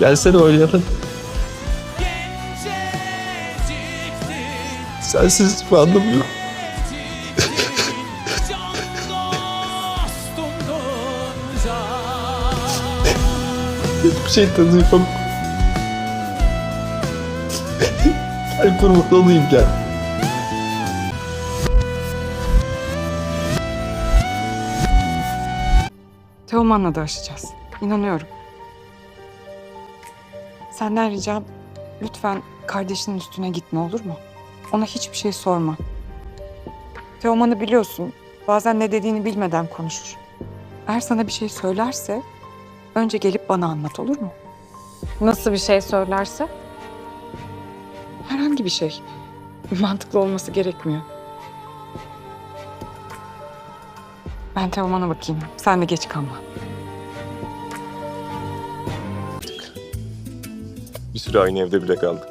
Gelsene oynayalım. Sensiz bir anlamı yok. Hiçbir şey tanıyorum. Gel kurban olayım gel. Teoman'la da aşacağız. İnanıyorum. Senden ricam lütfen kardeşinin üstüne gitme, olur mu? Ona hiçbir şey sorma. Teoman'ı biliyorsun. Bazen ne dediğini bilmeden konuşur. Eğer sana bir şey söylerse önce gelip bana anlat, olur mu? Nasıl bir şey söylerse? Herhangi bir şey. Mantıklı olması gerekmiyor. Ben Teoman'a bakayım. Sen de geç kalma. Bir süre aynı evde bile kaldık.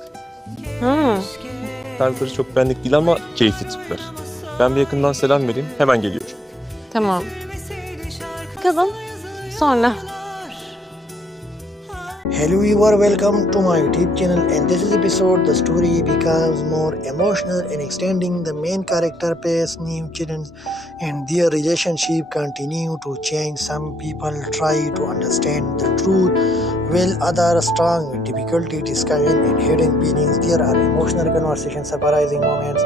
Tarzları çok benlik değil ama keyifli tipler. Ben bir yakından selam vereyim, hemen geliyorum. Tamam. Kızım, sonra. Hello viewer, welcome to my YouTube channel, and this is episode the story becomes more emotional and extending the main character pace new children and their relationship continue to change. Some people try to understand the truth while others struggle with difficulty discovering and hidden feelings. There are emotional conversations, surprising moments,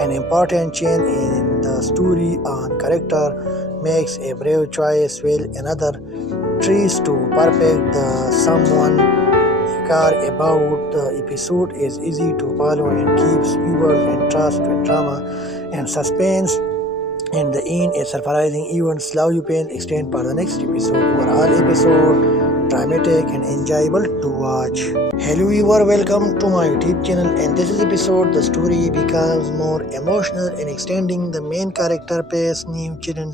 an important change in the story on character makes a brave choice while another tries to perfect the someone care about. The episode is easy to follow and keeps viewers entranced with drama and suspense. In the end, a surprising event slow you pain extend for the next episode. Overall episode dramatic and enjoyable to watch. Hello viewer, welcome to my YouTube channel, and this is episode the story becomes more emotional and extending the main character pace new children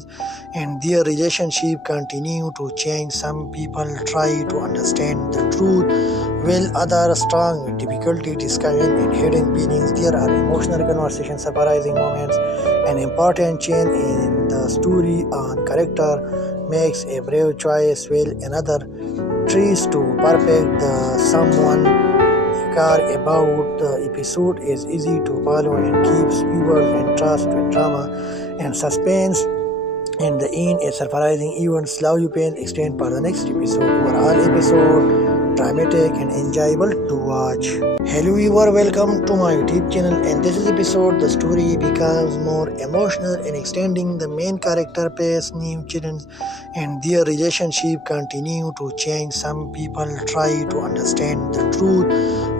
and their relationship continue to change. Some people try to understand the truth while others struggle with difficulty discovering and hidden feelings. There are emotional conversations, surprising moments, an important change in the story on character makes a brave choice while another tries to perfect the someone care about. The episode is easy to follow and keeps viewers entranced with drama and suspense. In the end, a surprising event slow you pain extend for the next episode. Overall episode dramatic and enjoyable to watch. Hello viewer, welcome to my YouTube channel, and this is episode the story becomes more emotional and extending the main character pace new children and their relationship continue to change. Some people try to understand the truth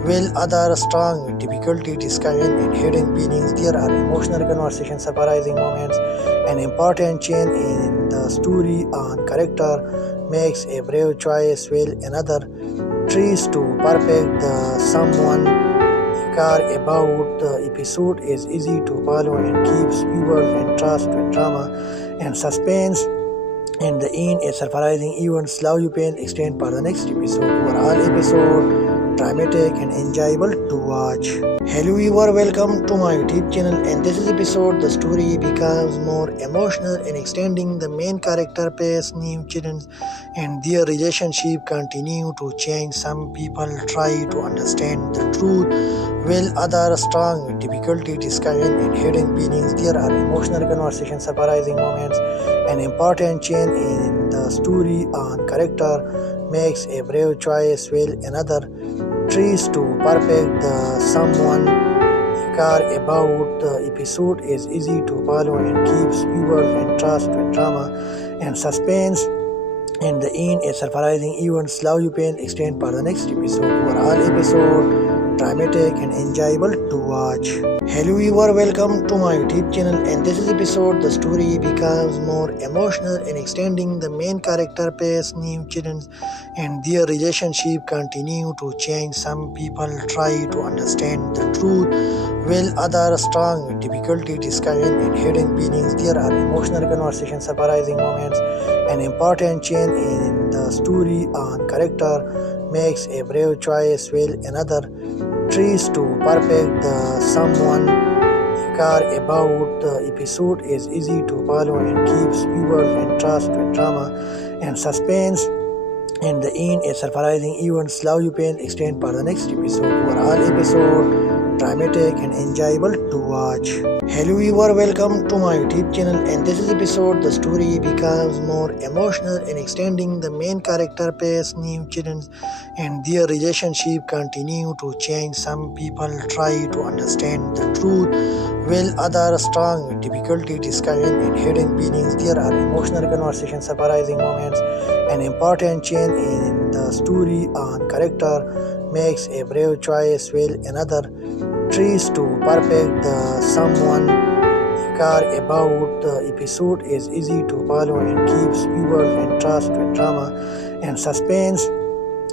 while others struggle with difficulty discovering and hidden feelings. There are emotional conversations, surprising moments, an important change in the story on character makes a brave choice while another tries to perfect the someone care about. The episode is easy to follow and keeps viewers entranced with drama and suspense. In the end, a surprising event slow you pain extend for the next episode. Overall episode dramatic and enjoyable to watch. Hello viewer, welcome to my YouTube channel, and this is episode the story becomes more emotional and extending the main character pace new children and their relationship continue to change. Some people try to understand the truth while others struggle with difficulty discovering and hidden feelings. There are emotional conversations, surprising moments, an important change in the story on character makes a brave choice while another tries to perfect the someone care about. The episode is easy to follow and keeps viewers entranced with drama and suspense. In the end, a surprising event slow you pain extend for the next episode. Overall episode dramatic and enjoyable to watch. Hello viewer, welcome to my YouTube channel, and this is episode the story becomes more emotional and extending the main character pace new children and their relationship continue to change. Some people try to understand the truth while others struggle with difficulty discovering and hidden feelings. There are emotional conversations, surprising moments, an important change in the story on character makes a brave choice while another tries to perfect the someone care about. The episode is easy to follow and keeps viewers entranced with drama and suspense. In the end, a surprising event slow you pain extend for the next episode. Overall episode dramatic and enjoyable to watch. Hello viewer, welcome to my YouTube channel, and this is episode the story becomes more emotional and extending the main character pace new children and their relationship continue to change. Some people try to understand the truth while others strong with difficulty discovering and hidden meanings. There are emotional conversations, surprising moments, an important change in the story on character makes a brave choice while another tries to perfect the someone care about. The episode is easy to follow and keeps viewers entranced with drama and suspense.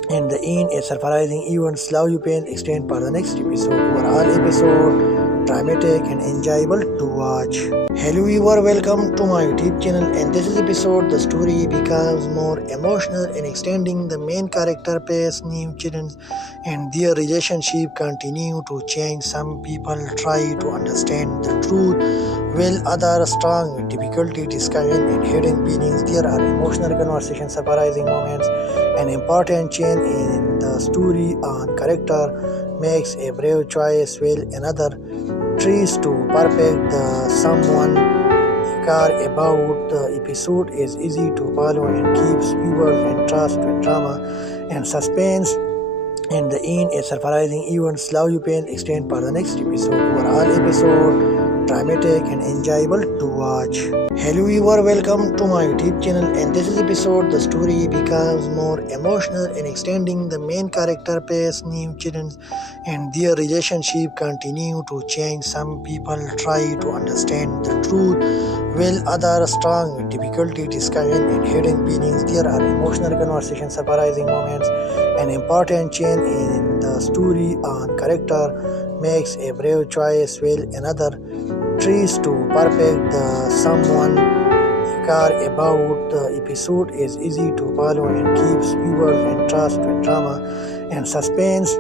In the end, a surprising event slow you pain extend for the next episode. Overall episode dramatic and enjoyable to watch. Hello viewer, welcome to my YouTube channel, and this is episode the story becomes more emotional and extending the main character pace new children and their relationship continue to change. Some people try to understand the truth while others strong with difficulty discovering and hidden meanings. There are emotional conversations, surprising moments, an important change in the story on character makes a brave choice while another tries to perfect the someone care about. The episode is easy to follow and keeps viewers entranced with drama and suspense. In the end, a surprising event slow you pain extend for the next episode. Overall episode dramatic and enjoyable to watch. Hello viewer, welcome to my YouTube channel, and this is episode the story becomes more emotional and extending the main character pace new children and their relationship continue to change. Some people try to understand the truth while others strong with difficulty discovering and hidden meanings. There are emotional conversations, surprising moments, an important change in the story on character makes a brave choice while another tries to perfect the someone care about. The episode is easy to follow and keeps viewers entranced with drama and suspense.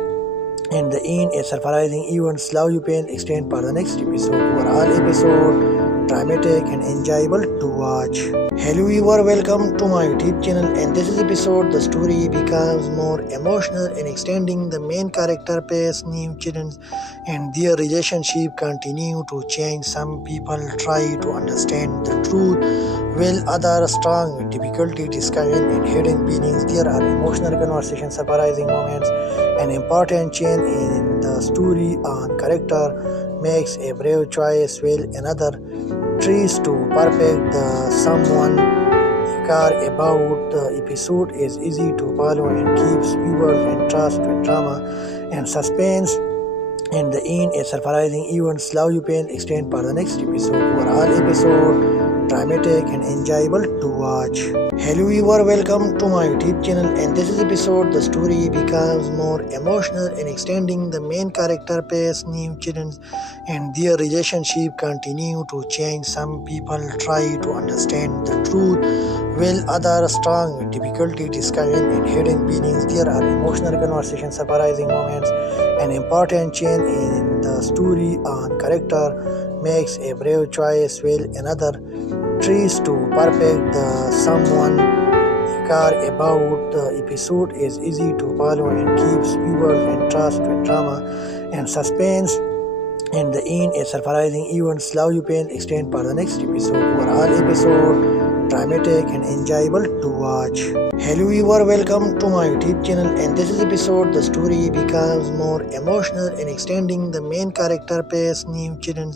In the end, a surprising event slow you pain extend for the next episode. Overall episode dramatic and enjoyable to watch. Hello viewer, welcome to my YouTube channel, and this is episode the story becomes more emotional and extending the main character pace new children and their relationship continue to change. Some people try to understand the truth while others strong with difficulty discovering and hidden meanings. There are emotional conversations, surprising moments, an important change in the story on character makes a brave choice while another tries to perfect the someone care about. The episode is easy to follow and keeps viewers entranced with drama and suspense. In the end, a surprising event slow you pain extend for the next episode. Overall episode dramatic and enjoyable to watch. Hello viewer, welcome to my YouTube channel, and this is episode the story becomes more emotional and extending the main character pace new children and their relationship continue to change. Some people try to understand the truth while others strong with difficulty discovering and hidden meanings. There are emotional conversations, surprising moments, an important change in the story on character makes a brave choice while another tries to perfect the someone care about. The episode is easy to follow and keeps viewers entranced with drama and suspense. In the end, a surprising event slow you pain extend for the next episode. Overall episode dramatic and enjoyable to watch. Hello viewer, welcome to my YouTube channel, and this is episode the story becomes more emotional and extending the main character pace new children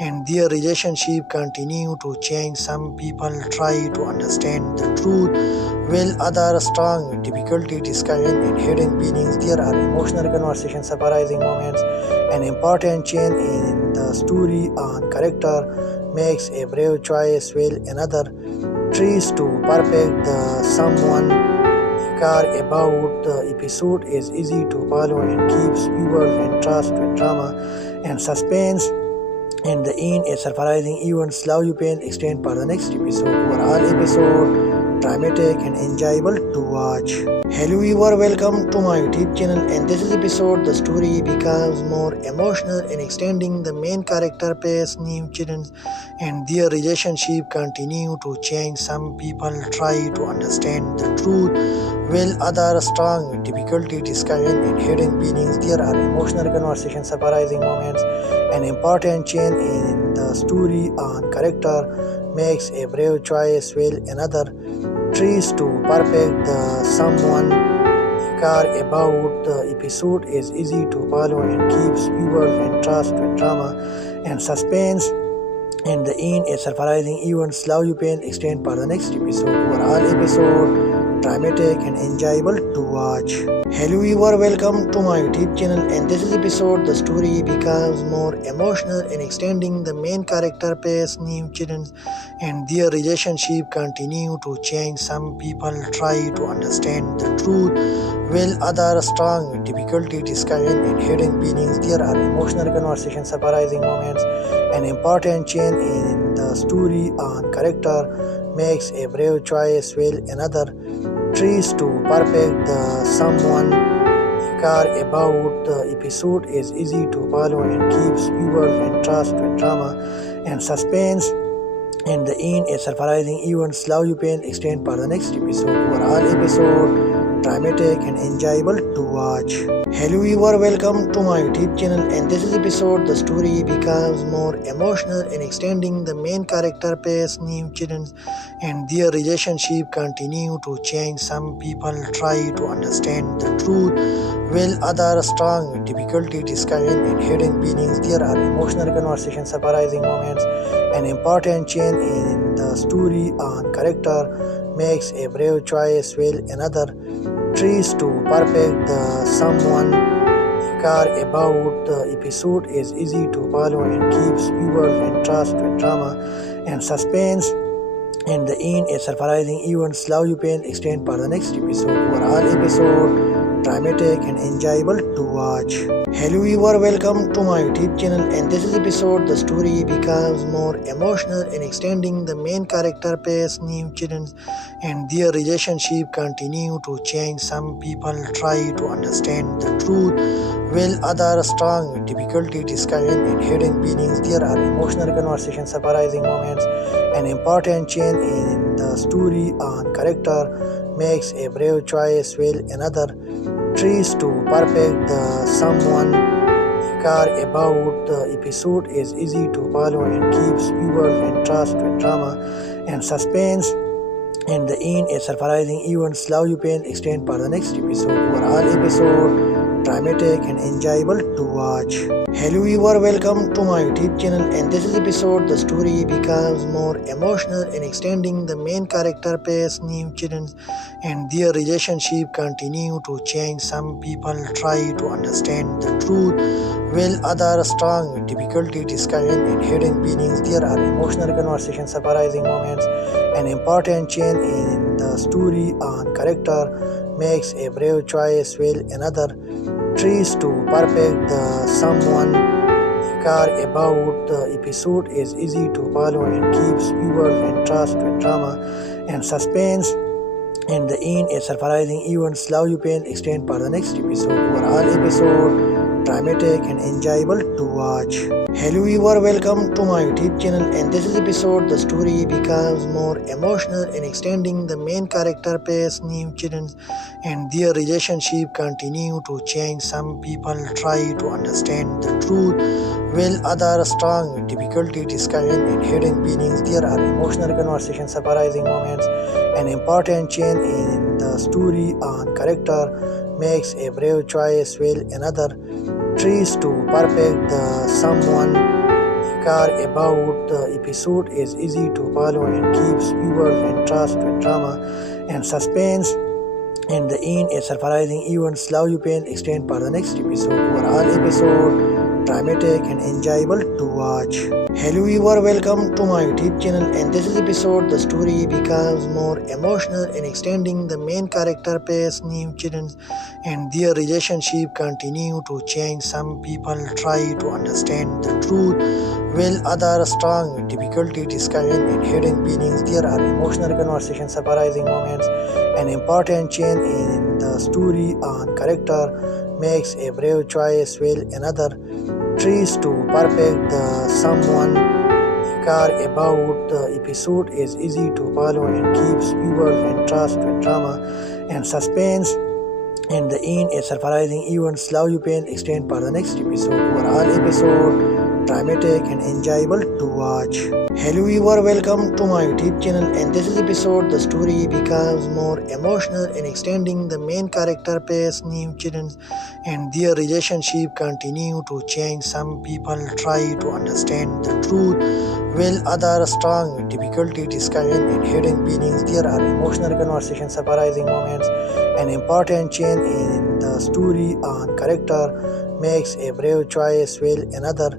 and their relationship continue to change. Some people try to understand the truth while others strong with difficulty discovering and hidden meanings. There are emotional conversations, surprising moments, an important change in the story on character makes a brave choice while another tries to perfect the someone care about. The episode is easy to follow and keeps viewers entranced with drama and suspense. In the end, a surprising event slow you pain extend for the next episode. Overall episode dramatic and enjoyable to watch. Hello viewer, welcome to my YouTube channel, and this is episode the story becomes more emotional and extending the main character pace new children and their relationship continue to change. Some people try to understand the truth while others struggle with difficulty discovering and hidden meanings. There are emotional conversations, surprising moments, an important change in the story on character makes a brave choice while another tries to perfect the someone care about. The episode is easy to follow and keeps viewers entranced with drama and suspense. In the end, a surprising event slow you pain extend for the next episode. Overall episode dramatic and enjoyable to watch. Hello viewer, welcome to my YouTube channel, and this is episode the story becomes more emotional and extending the main character pace new children and their relationship continue to change. Some people try to understand the truth while others struggle with difficulty discovering and hidden meanings. There are emotional conversations, surprising moments, an important change in the story on character makes a brave choice while another tries to perfect the someone care about. The episode is easy to follow and keeps viewers entranced with drama and suspense. In the end, a surprising event slow you pain extend for the next episode. Overall episode dramatic and enjoyable to watch. Hello viewer, welcome to my YouTube channel, and this is episode the story becomes more emotional and extending the main character pace new children and their relationship continue to change. Some people try to understand the truth while others struggle with difficulty discovering and hidden meanings. There are emotional conversations, surprising moments, an important change in the story on character makes a brave choice while another tries to perfect the someone care about. The episode is easy to follow and keeps viewers entranced with drama and suspense. In the end, a surprising event slow you pain extend for the next episode. Overall episode dramatic and enjoyable to watch. Hello viewer, welcome to my YouTube channel, and this is episode the story becomes more emotional and extending the main character pace new children and their relationship continue to change. Some people try to understand the truth while others struggle with difficulty discovering and hidden meanings. There are emotional conversations, surprising moments, an important change in the story on character makes a brave choice while another tries to perfect the someone care about. The episode is easy to follow and keeps viewers entranced with drama and suspense. In the end, a surprising event slow you pain extend for the next episode. Overall episode dramatic and enjoyable to watch. Hello viewer, welcome to my YouTube channel, and this is episode the story becomes more emotional and extending the main character pace new children and their relationship continue to change. Some people try to understand the truth while others struggle with difficulty discovering and hidden meanings. There are emotional conversations, surprising moments, an important change in the story on character makes a brave choice while another tries to perfect the someone care about. The episode is easy to follow and keeps viewers entranced with drama and suspense. In the end, a surprising event slow you pain extend for the next episode. Overall episode dramatic and enjoyable to watch. Hello viewer, welcome to my YouTube channel, and this is episode the story becomes more emotional and extending the main character pace new children and their relationship continue to change. Some people try to understand the truth while others struggle with difficulty discovering and hidden meanings. There are emotional conversations, surprising moments, an important change in the story on character makes a brave choice while another tries to perfect the someone care about. The episode is easy to follow and keeps viewers entranced with drama and suspense. In the end, a surprising event slow you pain extend for the next episode. Overall episode dramatic and enjoyable to watch. Hello viewer, welcome to my YouTube channel, and this is episode the story becomes more emotional and extending the main character pace new children and their relationship continue to change. Some people try to understand the truth while others strong with difficulty discovering and hidden meanings. There are emotional conversations, surprising moments, an important change in the story on character makes a brave choice while another tries to perfect the someone care about. The episode is easy to follow and keeps viewers entranced with drama and suspense. In the end, a surprising event slow you pain extend for the next episode. Overall episode dramatic and enjoyable to watch. Hello viewer, welcome to my YouTube channel, and this is episode the story becomes more emotional and extending the main character pace new children and their relationship continue to change. Some people try to understand the truth while others strong with difficulty discovering and hidden meanings. There are emotional conversations, surprising moments, an important change in the story on character makes a brave choice while another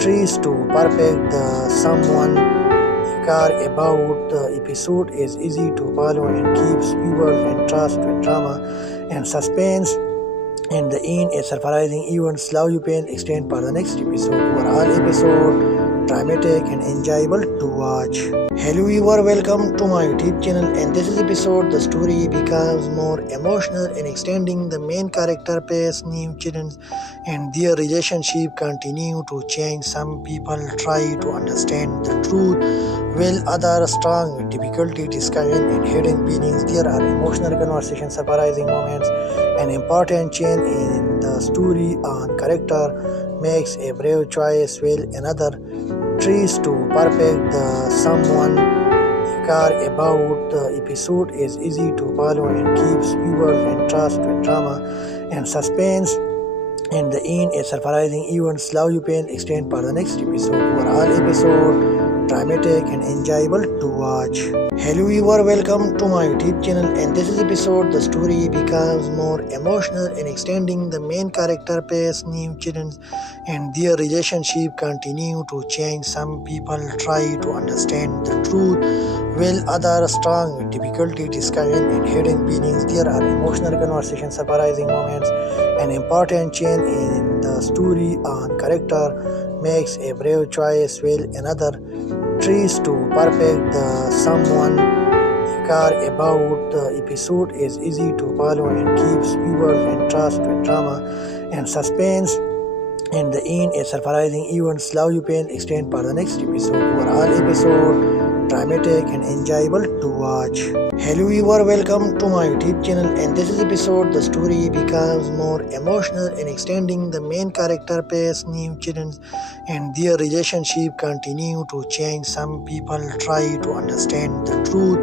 tries to perfect the someone care about. The episode is easy to follow and keeps viewers entranced with drama and suspense. In the end, a surprising event slow you pain extend for the next episode. Overall episode dramatic and enjoyable to watch. Hello viewer, welcome to my YouTube channel, and this is episode the story becomes more emotional and extending the main character pace new children and their relationship continue to change. Some people try to understand the truth while others strong with difficulty discovering and hidden meanings. There are emotional conversations, surprising moments, an important change in the story on character makes a brave choice while another tries to perfect the someone care about. The episode is easy to follow and keeps viewers entranced with drama and suspense. In the end, a surprising event slow you pain extend for the next episode. Overall episode dramatic and enjoyable to watch. Hello viewer, welcome to my YouTube channel, and this is episode the story becomes more emotional and extending the main character pace new children and their relationship continue to change. Some people try to understand the truth while others strong with difficulty discovering and hidden meanings. There are emotional conversations, surprising moments, an important change in the story on character makes a brave choice while another tries to perfect the someone care about. The episode is easy to follow and keeps viewers entranced with drama and suspense. In the end, a surprising event slow you pain extend for the next episode. Overall episode dramatic and enjoyable to watch. Hello viewer, welcome to my YouTube channel, and this is episode the story becomes more emotional and extending the main character pace new children and their relationship continue to change. Some people try to understand the truth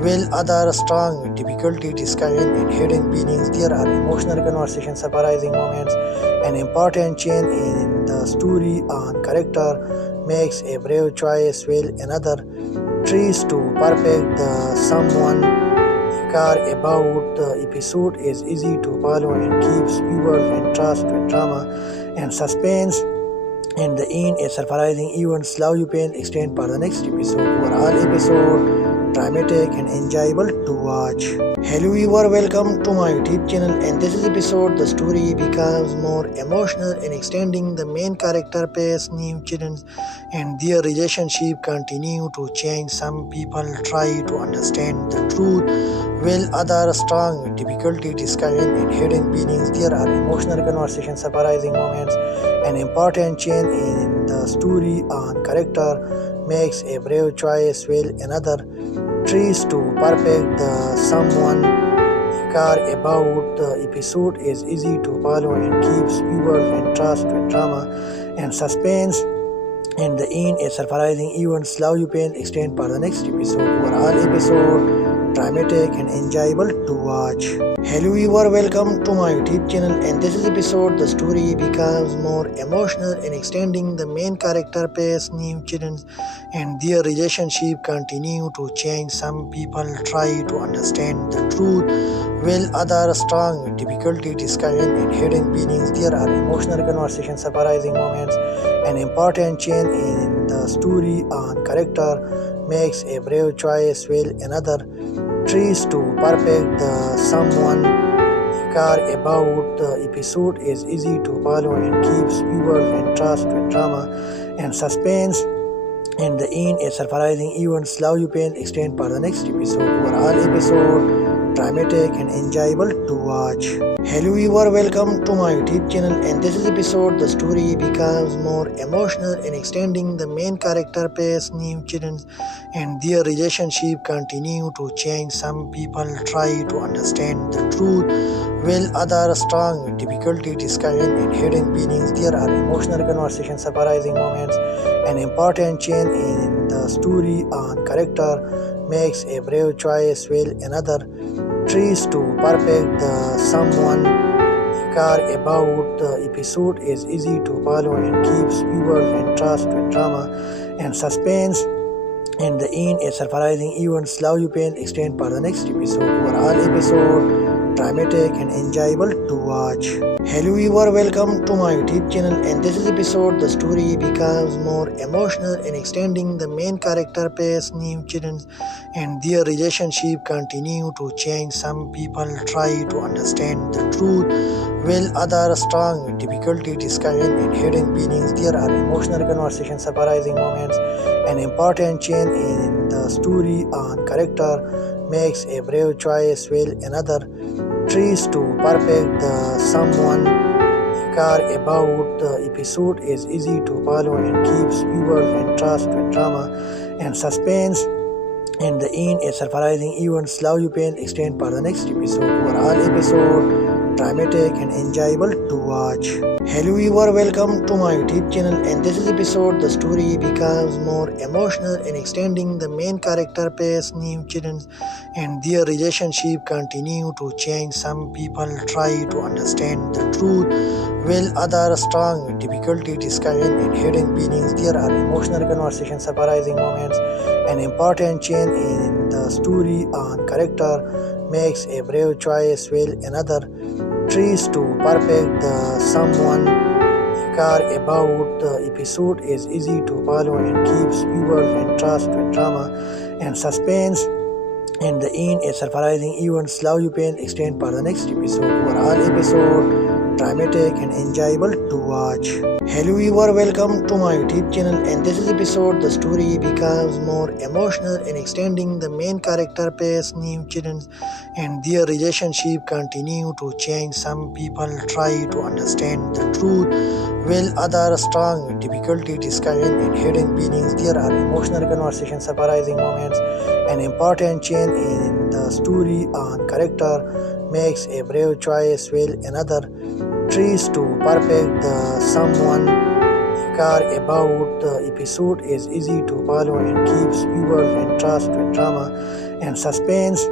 while others strong with difficulty discovering and hidden meanings. There are emotional conversations, surprising moments, an important change in the story on character makes a brave choice while another tries to perfect the someone care about. The episode is easy to follow and keeps viewers entranced with drama and suspense. In the end, a surprising event slow you pain extend for the next episode. Overall episode dramatic and enjoyable to watch. Hello viewer, welcome to my YouTube channel, and this is episode the story becomes more emotional and extending the main character pace new children and their relationship continue to change. Some people try to understand the truth while others strong with difficulty discovering and hidden meanings. There are emotional conversations, surprising moments, an important change in the story on character makes a brave choice while another tries to perfect the someone care about. The episode is easy to follow and keeps viewers entranced with drama and suspense. In the end, a surprising event slow you pain extend for the next episode. Overall episode dramatic and enjoyable to watch. Hello viewer, welcome to my YouTube channel, and this is episode the story becomes more emotional and extending the main character pace new children and their relationship continue to change. Some people try to understand the truth while others strong with difficulty discovering and hidden meanings. There are emotional conversations, surprising moments, an important change in the story on character makes a brave choice while another tries to perfect the someone care about. The episode is easy to follow and keeps viewers entranced with drama and suspense. In the end, a surprising event slow you pain extend for the next episode. Overall episode dramatic and enjoyable to watch. Hello viewer, welcome to my YouTube channel, and this is episode the story becomes more emotional and extending the main character pace new children and their relationship continue to change. Some people try to understand the truth while others strong with difficulty discovering and hidden meanings. There are emotional conversations, surprising moments, an important change in the story on character makes a brave choice while another tries to perfect the someone care about. The episode is easy to follow and keeps viewers entranced with drama and suspense. In the end, a surprising event slow you pain extend for the next episode. Overall episode dramatic and enjoyable to watch. Hello viewer, welcome to my YouTube channel, and this is episode the story becomes more emotional and extending the main character pace new children and their relationship continue to change. Some people try to understand the truth while others strong with difficulty discovering and hidden meanings. There are emotional conversations, surprising moments, an important change in the story on character makes a brave choice while another tries to perfect the someone care about. The episode is easy to follow and keeps viewers entranced with drama and suspense. In the end, a surprising event slow you pain extend for the next episode. Overall episode dramatic and enjoyable to watch. Hello viewer, welcome to my YouTube channel, and this is episode the story becomes more emotional and extending the main character pace new children and their relationship continue to change. Some people try to understand the truth while others strong with difficulty discovering and hidden meanings. There are emotional conversations, surprising moments, an important change in the story on character makes a brave choice while another tries to perfect the someone care about. The episode is easy to follow and keeps viewers entranced with drama and suspense. In the end, a surprising event slow you pain extend for the next episode. Overall episode dramatic and enjoyable to watch. Hello viewer, welcome to my YouTube channel, and this is episode the story becomes more emotional and extending the main character pace new children and their relationship continue to change. Some people try to understand the truth while others strong with difficulty discovering and hidden meanings. There are emotional conversations, surprising moments, an important change in the story on character makes a brave choice while another tries to perfect the someone care about. The episode is easy to follow and keeps viewers entranced with drama and suspense.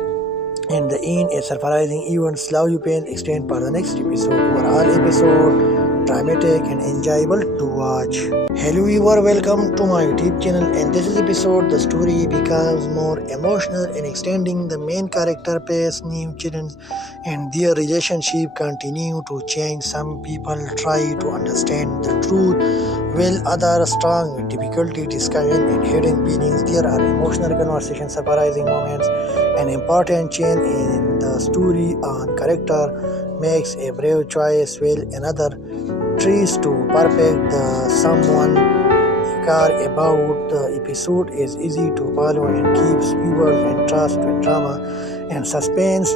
In the end, a surprising event slow you pain extend for the next episode. Overall episode dramatic and enjoyable to watch. Hello viewer, welcome to my YouTube channel, and this is episode the story becomes more emotional and extending the main character pace new children and their relationship continue to change. Some people try to understand the truth while others strong with difficulty discovering and hidden meanings. There are emotional conversations, surprising moments, an important change in the story on character makes a brave choice while another tries to perfect the someone care about. The episode is easy to follow and keeps viewers entranced with drama and suspense.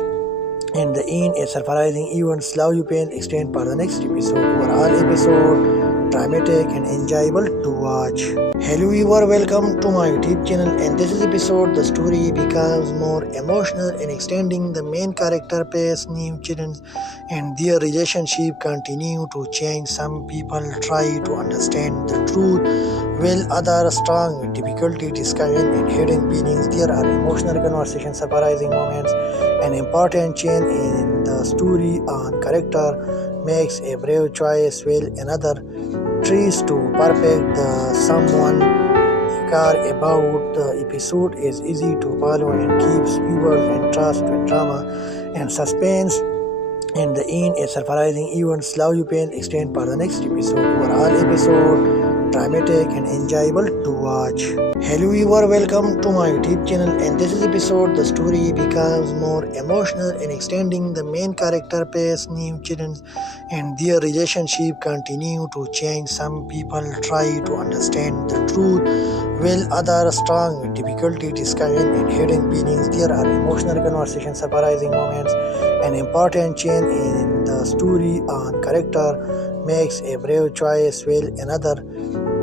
In the end, a surprising event slow you pain extend for the next episode. Overall episode dramatic and enjoyable to watch. Hello viewer, welcome to my YouTube channel, and this is episode the story becomes more emotional and extending the main character face new children and their relationship continue to change. Some people try to understand the truth while others strong with difficulty discovering and hidden meanings. There are emotional conversations, surprising moments, an important change in the story on character makes a brave choice while another tries to perfect the someone care about. The episode is easy to follow and keeps viewers entranced with drama and suspense. In the end, a surprising event, love you pain extend for the next episode. Overall episode dramatic and enjoyable to watch. Hello viewer, welcome to my YouTube channel, and this is episode the story becomes more emotional and extending the main character face new children and their relationship continue to change. Some people try to understand the truth while others strong with difficulty discovering and hidden meanings. There are emotional conversations, surprising moments, an important change in the story on character makes a brave choice while another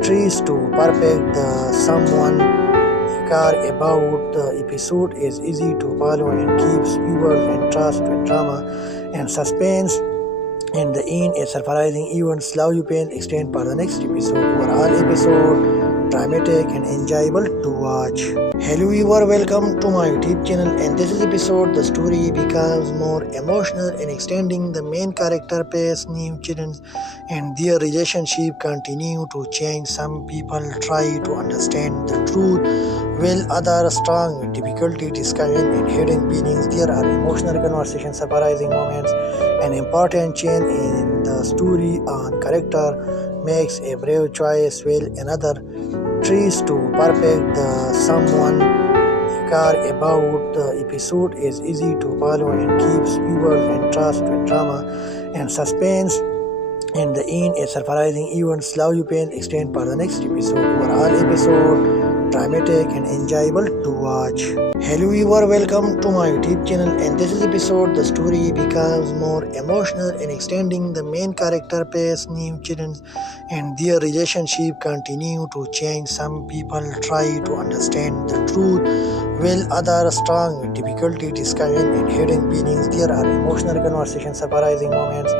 tries to perfect the someone care about. The episode is easy to follow and keeps viewers entranced with drama and suspense. In the end, a surprising event, love you pain extend for the next episode. Overall episode dramatic and enjoyable to watch. Hello viewer, welcome to my YouTube channel, and this is episode the story becomes more emotional and extending the main character face new children and their relationship continue to change. Some people try to understand the truth while others strong with difficulty discovering and hidden meanings. There are emotional conversations, surprising moments, an important change in the story on character makes a brave choice while another tries to perfect the someone care about. The episode is easy to follow and keeps viewers entranced with drama and suspense. In the end, a surprising event, love you pain extend for the next episode. Overall episode dramatic and enjoyable to watch. Hello viewer, welcome to my YouTube channel, and this is episode the story becomes more emotional and extending the main character face new children and their relationship continue to change. Some people try to understand the truth while others strong with difficulty discovering and hidden meanings. There are emotional conversations, surprising moments,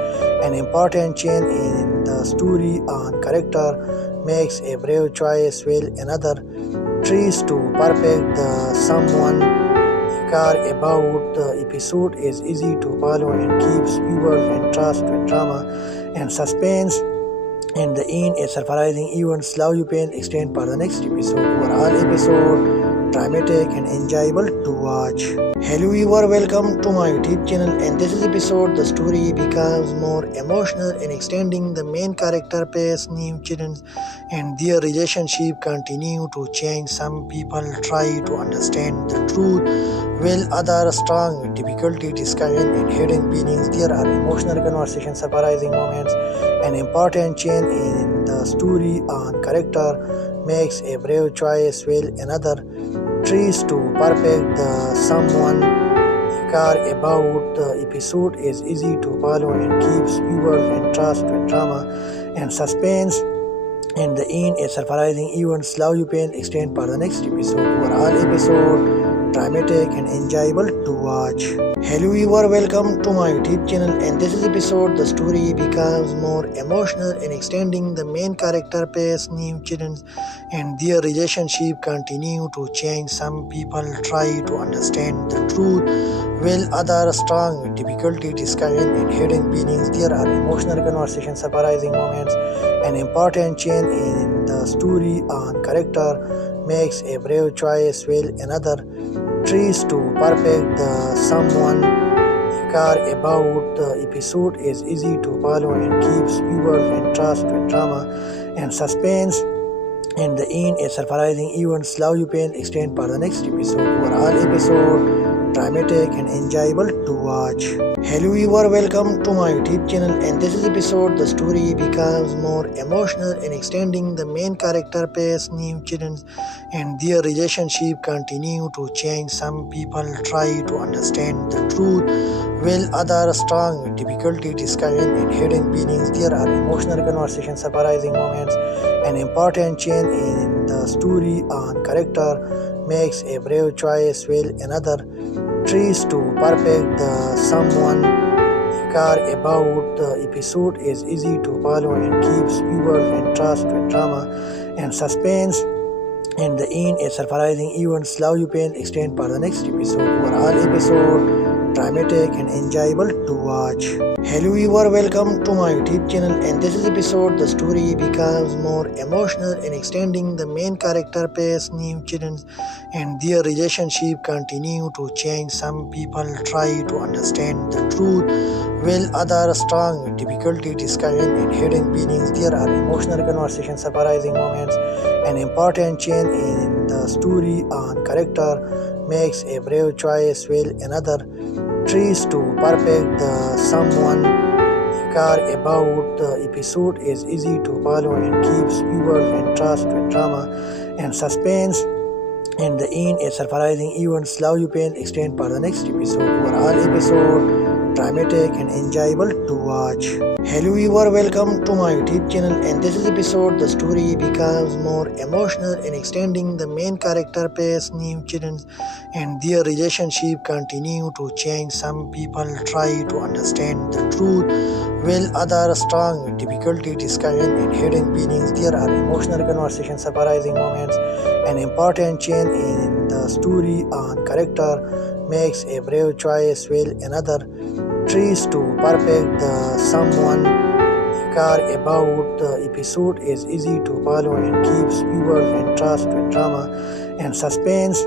an important change in the story on character makes a brave choice while another tries to perfect the someone care about. The episode is easy to follow and keeps viewers entranced with drama and suspense. In the end, a surprising event, love you pain extend for the next episode. Overall episode dramatic and enjoyable to watch. Hello viewer, welcome to my YouTube channel, and this is episode the story becomes more emotional and extending the main character face new children and their relationship continue to change. Some people try to understand the truth while others strong with difficulty discovering and hidden meanings. There are emotional conversations, surprising moments, an important change in the story on character makes a brave choice while another tries to perfect the someone care about. The episode is easy to follow and keeps viewers entranced with drama and suspense. In the end, a surprising event, love you pain extend for the next episode. Overall episode dramatic and enjoyable to watch. Hello viewer, welcome to my YouTube channel, and this is episode the story becomes more emotional and extending the main character face new children and their relationship continue to change. Some people try to understand the truth while others strong with difficulty discovering and hidden meanings. There are emotional conversations, surprising moments, an important change in the story on character makes a brave choice while another tries to perfect the someone care about. The episode is easy to follow and keeps viewers entranced with drama and suspense. In the end, a surprising event, love you pain extend for the next episode. Overall episode dramatic and enjoyable to watch. Hello viewer, welcome to my YouTube channel, and this is episode the story becomes more emotional and extending the main character pace new children and their relationship continue to change. Some people try to understand the truth while others strong with difficulty discovering and hidden meanings. There are emotional conversations, surprising moments, an important change in the story on character makes a brave choice while another tries to perfect the someone care about. The episode is easy to follow and keeps viewers entranced with drama and suspense. In the end, a surprising event slow you pain extend for the next episode. Overall episode dramatic and enjoyable to watch. Hello viewer, welcome to my YouTube channel, and this is episode the story becomes more emotional and extending the main character pace new children and their relationship continue to change. Some people try to understand the truth while others strong with difficulty discovering and hidden meanings. There are emotional conversations, surprising moments, an important change in the story on character makes a brave choice while another tries to perfect the someone care about. The episode is easy to follow and keeps viewers entranced with drama and suspense. In the end, a surprising event slow you pain extend for the next episode. Overall episode dramatic and enjoyable to watch. Hello viewer, welcome to my YouTube channel, and this is episode the story becomes more emotional and extending the main character pace new children and their relationship continue to change. Some people try to understand the truth while others strong with difficulty discovering and hidden meanings. There are emotional conversations, surprising moments, an important change in the story on character makes a brave choice while another tries to perfect the someone care about. The episode is easy to follow and keeps viewers entranced with drama and suspense.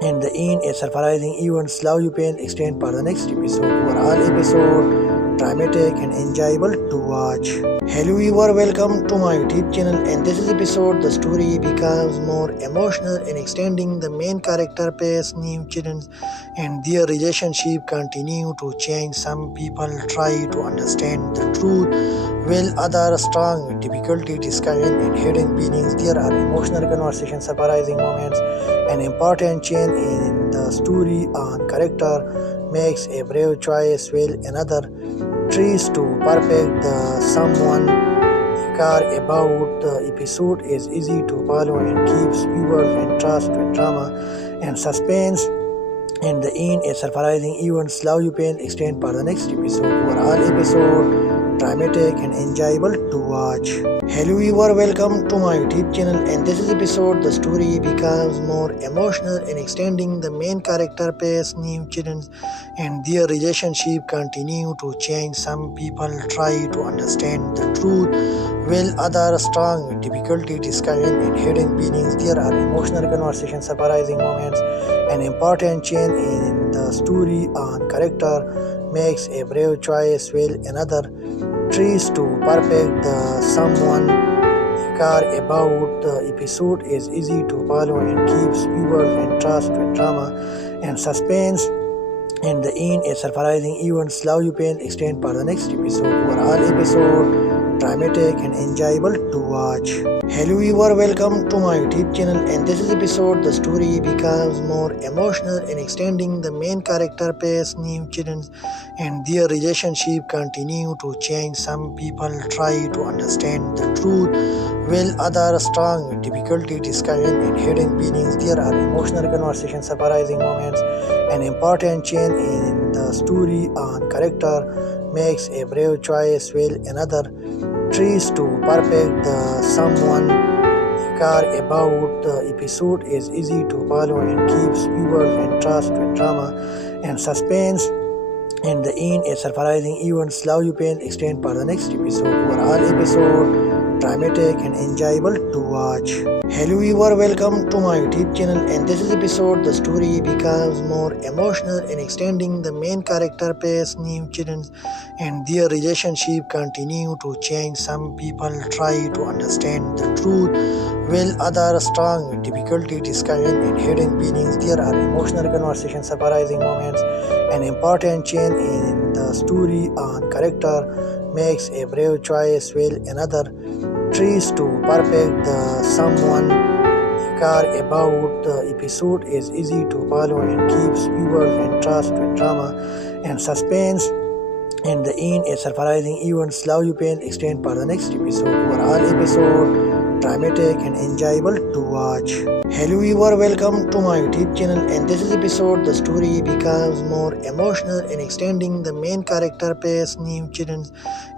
In the end, a surprising event slow you pain extend for the next episode. Overall episode dramatic and enjoyable to watch. Hello viewer, welcome to my YouTube channel, and this is episode the story becomes more emotional and extending the main character pace new children and their relationship continue to change. Some people try to understand the truth while others strong with difficulty discovering and hidden meanings. There are emotional conversations, surprising moments, an important change in the story on character makes a brave choice while another tries to perfect the someone care about. The episode is easy to follow and keeps viewers entranced with drama and suspense. In the end, a surprising event slow you pain extend for the next episode. Overall episode dramatic and enjoyable to watch. Hello viewer, welcome to my YouTube channel, and this is episode the story becomes more emotional and extending the main character pace new children and their relationship continue to change. Some people try to understand the truth while others strong with difficulty discovering and hidden meanings. There are emotional conversations, surprising moments, an important change in the story on character makes a brave choice while another tries to perfect the someone care about. The episode is easy to follow and keeps viewers entranced with drama and suspense. In the end, a surprising event slow you pain extend for the next episode. Overall episode dramatic and enjoyable to watch. Hello viewer, welcome to my YouTube channel, and this is episode the story becomes more emotional and extending the main character pace new children and their relationship continue to change. Some people try to understand the truth while others strong with difficulty discovering and hidden meanings. There are emotional conversations, surprising moments, an important change in the story on character makes a brave choice while another tries to perfect the someone care about. The episode is easy to follow and keeps viewers entranced with drama and suspense. In the end, a surprising event, slow you pain extend for the next episode. Overall episode, dramatic and enjoyable to watch. Hello viewer, welcome to my YouTube channel, and this is episode the story becomes more emotional and extending the main character face new children and their relationship continue to change. Some people try to understand the truth while others strong with difficulty discovering and hidden meanings. There are emotional conversations, surprising moments, an important change in the story on character makes a brave choice while another tries to perfect the someone care about. The episode is easy to follow and keeps viewers entranced with drama and suspense. In the end, a surprising event, slow you pain extend for the next episode. Overall episode, dramatic and enjoyable to watch. Hello viewer, welcome to my YouTube channel, and this is episode the story becomes more emotional and extending the main character face new children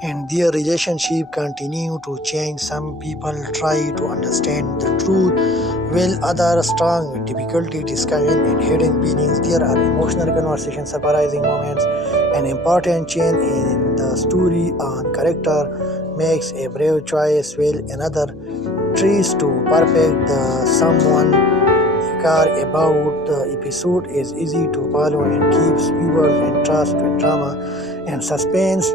and their relationship continue to change. Some people try to understand the truth while others strong with difficulty discovering and hidden meanings. There are emotional conversations, surprising moments, an important change in the story on character makes a brave choice while another tries to perfect the someone care about. The episode is easy to follow and keeps viewers entranced with drama and suspense.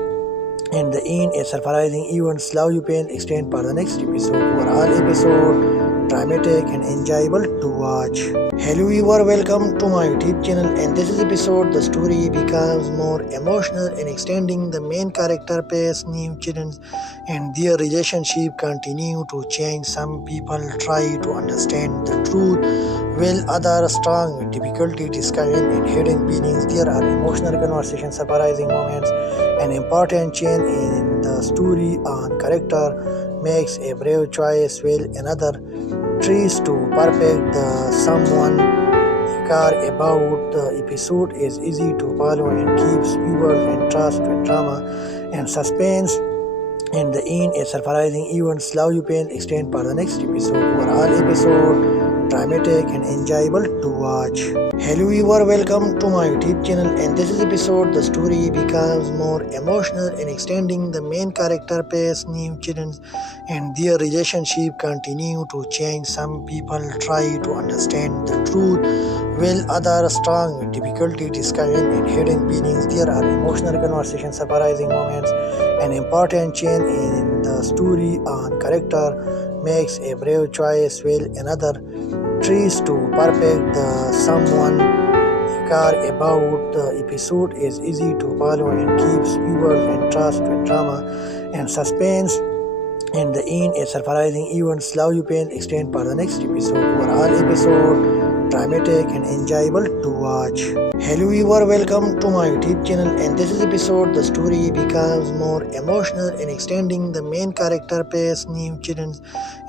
In the end, a surprising event, slow you pain extend for the next episode. Overall episode, dramatic and enjoyable to watch. Hello viewer, welcome to my YouTube channel, and this is episode the story becomes more emotional and extending the main character face new children and their relationship continue to change. Some people try to understand the truth while others strong with difficulty discovering and hidden meanings. There are emotional conversations, surprising moments, an important change in the story on character makes a brave choice while another tries to perfect the someone care about. The episode is easy to follow and keeps viewers entranced with drama and suspense. In the end, a surprising event, slow you pain extend for the next episode. Overall episode, dramatic and enjoyable to watch. Hello viewer, welcome to my YouTube channel, and this is episode the story becomes more emotional and extending the main character face new children and their relationship continue to change. Some people try to understand the truth while others strong with difficulty discovering and hidden meanings. There are emotional conversations, surprising moments, an important change in the story on character makes a brave choice while another tries to perfect the someone care about. The episode is easy to follow and keeps viewers entranced with drama and suspense. In the end, a surprising event, slow you pain extend for the next episode. Overall episode, dramatic and enjoyable to watch. Hello viewer, welcome to my YouTube channel, and this is episode the story becomes more emotional and extending the main character face new children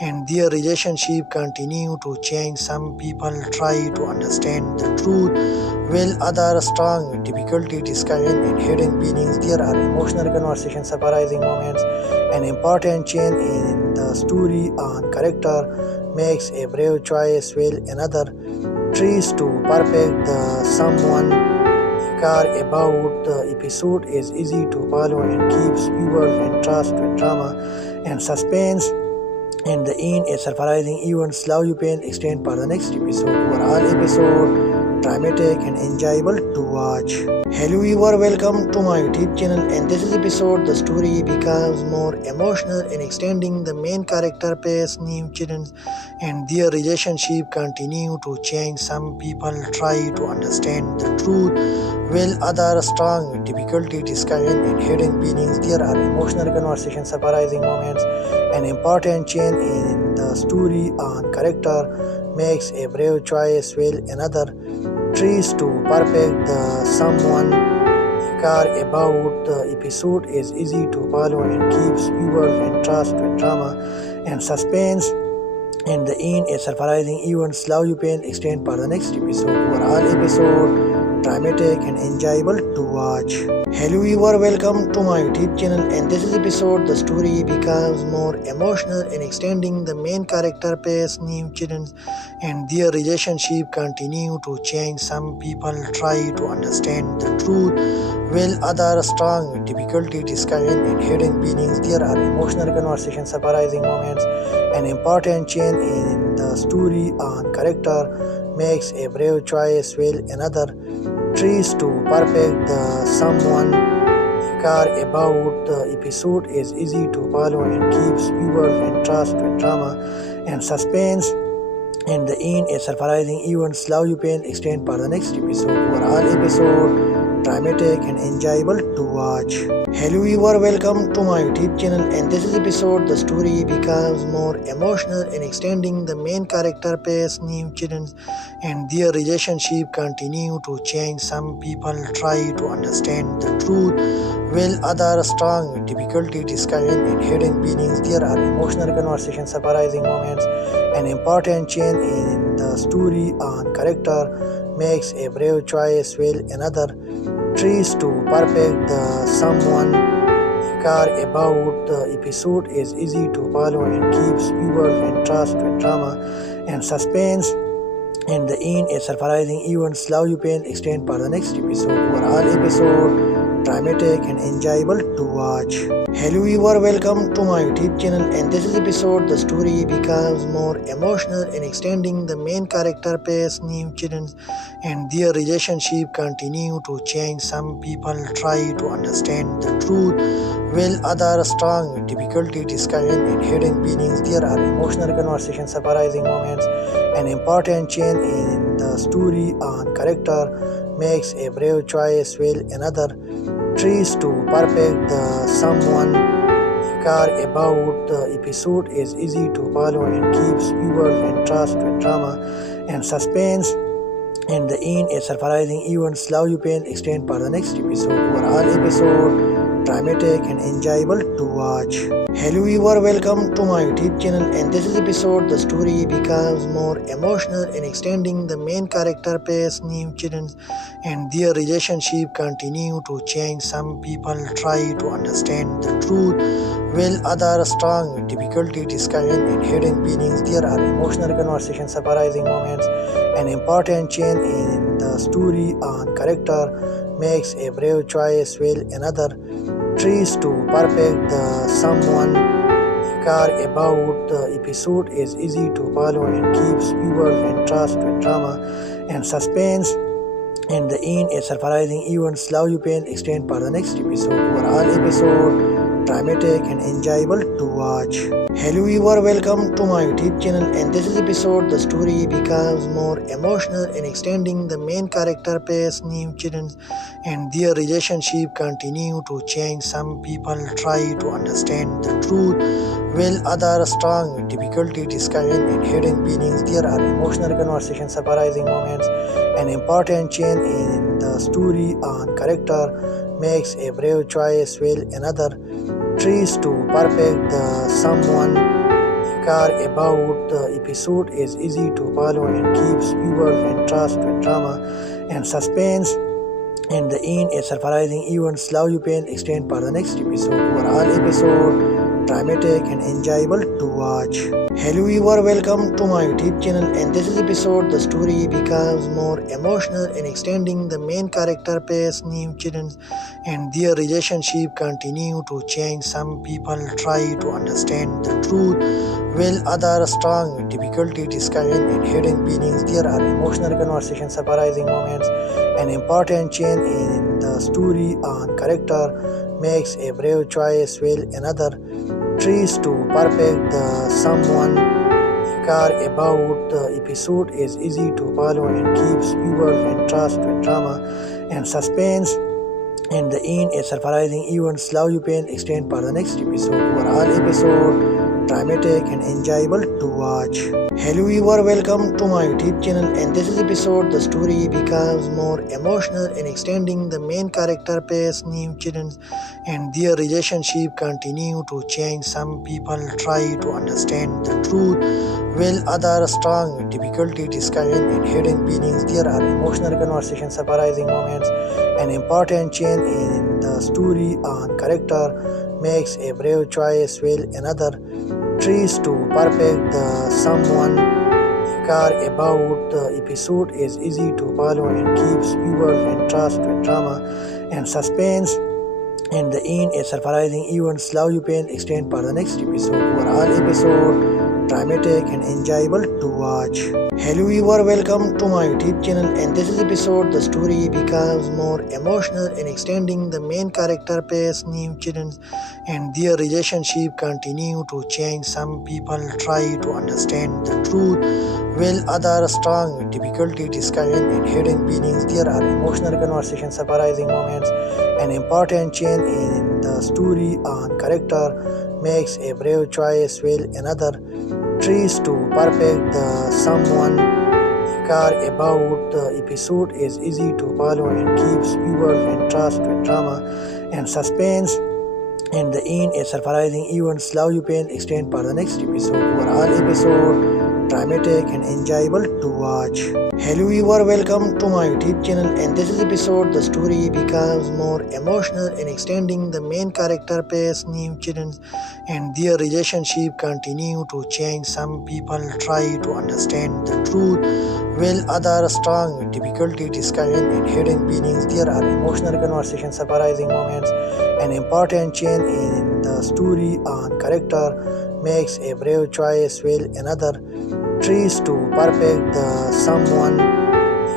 and their relationship continue to change. Some people try to understand the truth while others strong with difficulty discovering and hidden meanings. There are emotional conversations, surprising moments, an important change in the story on character makes a brave choice while another tries to perfect the someone care about. The episode is easy to follow and keeps viewers entranced with drama and suspense. In the end, a surprising event, slow you pain extend for the next episode. Overall episode, dramatic and enjoyable to watch. Hello viewer, welcome to my YouTube channel, and this is episode the story becomes more emotional and extending the main character face new children and their relationship continue to change. Some people try to understand the truth while others strong with difficulty discovering and hidden meanings. There are emotional conversations, surprising moments, an important change in the story on character makes a brave choice while another tries to perfect the someone care about. The episode is easy to follow and keeps viewers entranced with drama and suspense. In the end, a surprising event, slow you pain extend for the next episode. Overall episode, dramatic and enjoyable to watch. Hello viewer, welcome to my YouTube channel, and this is episode the story becomes more emotional and extending the main character pace new children and their relationship continue to change. Some people try to understand the truth while others strong with difficulty discovering and hidden meanings. There are emotional conversations, surprising moments, an important change in the story on character makes a brave choice while another tries to perfect the someone care about. The episode is easy to follow and keeps viewers entranced with drama and suspense. In the end, a surprising event slow you pain extend for the next episode. Overall episode dramatic and enjoyable to watch. Hello viewer, welcome to my YouTube channel, and this is episode the story becomes more emotional and extending the main character pace new children and their relationship continue to change. Some people try to understand the truth while others strong with difficulty discovering and hidden meanings. There are emotional conversations, surprising moments, an important change in the story on character makes a brave choice while another tries to perfect the someone care about. The episode is easy to follow and keeps viewers entranced with drama and suspense. In the end, a surprising event slow you pain extend for the next episode. Overall episode dramatic and enjoyable to watch. Hello viewer, welcome to my YouTube channel, and this is episode the story becomes more emotional and extending the main character pace new children and their relationship continue to change. Some people try to understand the truth while others strong with difficulty discovering and hidden meanings. There are emotional conversations, surprising moments, an important change in the story on character makes a brave choice while another tries to perfect the someone care about. The episode is easy to follow and keeps viewers entranced with drama and suspense. In the end, a surprising event slow you pain extend for the next episode. Overall episode dramatic and enjoyable to watch. Hello viewer, welcome to my YouTube channel, and this is episode the story becomes more emotional and extending the main character pace new children and their relationship continue to change. Some people try to understand the truth while others strong with difficulty discovering and hidden meanings. There are emotional conversations, surprising moments, an important change in the story on character makes a brave choice while another tries to perfect the someone care about. The episode is easy to follow and keeps viewers entranced with drama and suspense. In the end, a surprising event slow you pain extend for the next episode. Overall episode dramatic and enjoyable to watch. Hello viewer, welcome to my YouTube channel, and this is episode the story becomes more emotional and extending the main character pace new children and their relationship continue to change. Some people try to understand the truth while others strong with difficulty discovering and hidden meanings. There are emotional conversations, surprising moments, an important change in the story on character makes a brave choice while another tries to perfect the someone care about. The episode is easy to follow and keeps viewers entranced with drama and suspense. In the end, a surprising event slow you pain extend for the next episode. Overall episode dramatic and enjoyable to watch. Hello viewer, welcome to my YouTube channel, and this is episode the story becomes more emotional and extending the main character pace new children and their relationship continue to change. Some people try to understand the truth while others strong with difficulty discovering and hidden meanings. There are emotional conversations, surprising moments, an important change in the story on character makes a brave choice while another tries to perfect the someone care about. The episode is easy to follow and keeps viewers entranced with drama and suspense. In the end, a surprising event slow you pain extend for the next episode. Overall episode dramatic and enjoyable to watch. Hello viewer, welcome to my YouTube channel, and this is episode the story becomes more emotional and extending the main character face new children and their relationship continue to change. Some people try to understand the truth while others strong with difficulty discovering and hidden meanings. There are emotional conversations, surprising moments, an important change in the story on character makes a brave choice while another tries to perfect the someone care about. The episode is easy to follow and keeps viewers entranced with drama and suspense. In the end, a surprising event slow you pain extend for the next episode. Overall episode dramatic and enjoyable to watch. Hello viewer, welcome to my YouTube channel, and this is episode the story becomes more emotional and extending the main character face new children and their relationship continue to change. Some people try to understand the truth while others strong with difficulty discovering and hidden meanings. There are emotional conversations, surprising moments, an important change in the story on character makes a brave choice while another tries to perfect the someone care about. The episode is easy to follow and keeps viewers entranced with drama and suspense. In the end, a surprising event slow you pain extend for the next episode. Overall episode dramatic and enjoyable to watch. Hello viewer, welcome to my YouTube channel, and this is episode the story becomes more emotional and extending the main character face new children and their relationship continue to change. Some people try to understand the truth while others strong with difficulty discovering and hidden meanings. There are emotional conversations, surprising moments, an important change in the story on character makes a brave choice while another tries to perfect the someone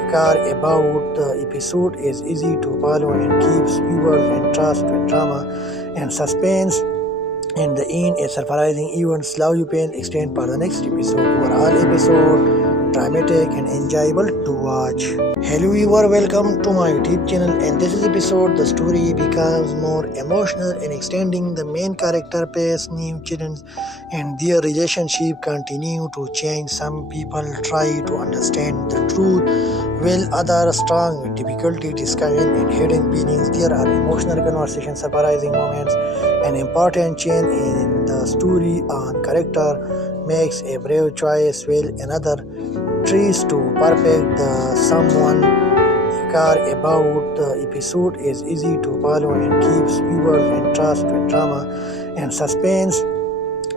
care about. The episode is easy to follow and keeps viewers entranced with drama and suspense. In the end, a surprising event slow you pain extend for the next episode. Overall episode dramatic and enjoyable to watch. Hello viewer, welcome to my YouTube channel, and this is episode the story becomes more emotional and extending the main character face new children and their relationship continue to change. Some people try to understand the truth while others strong with difficulty discovering and hidden meanings. There are emotional conversations, surprising moments, an important change in the story on character makes a brave choice while another tries to perfect the someone care about. The episode is easy to follow and keeps viewers entranced with drama and suspense.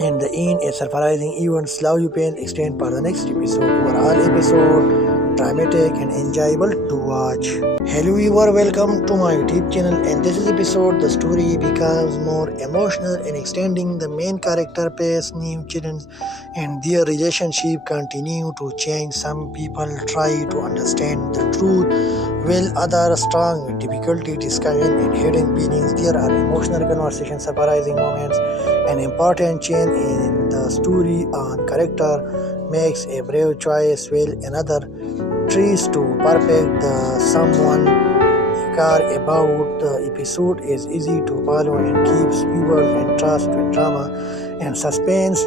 In the end, a surprising event slow you pain extend for the next episode. Overall episode dramatic and enjoyable to watch. Hello viewer, welcome to my YouTube channel, and this is episode the story becomes more emotional and extending the main character face new children and their relationship continue to change. Some people try to understand the truth while others strong with difficulty discovering and hidden meanings. There are emotional conversations, surprising moments, an important change in the story on character makes a brave choice while another tries to perfect the someone care about. The episode is easy to follow and keeps viewers entranced with drama and suspense.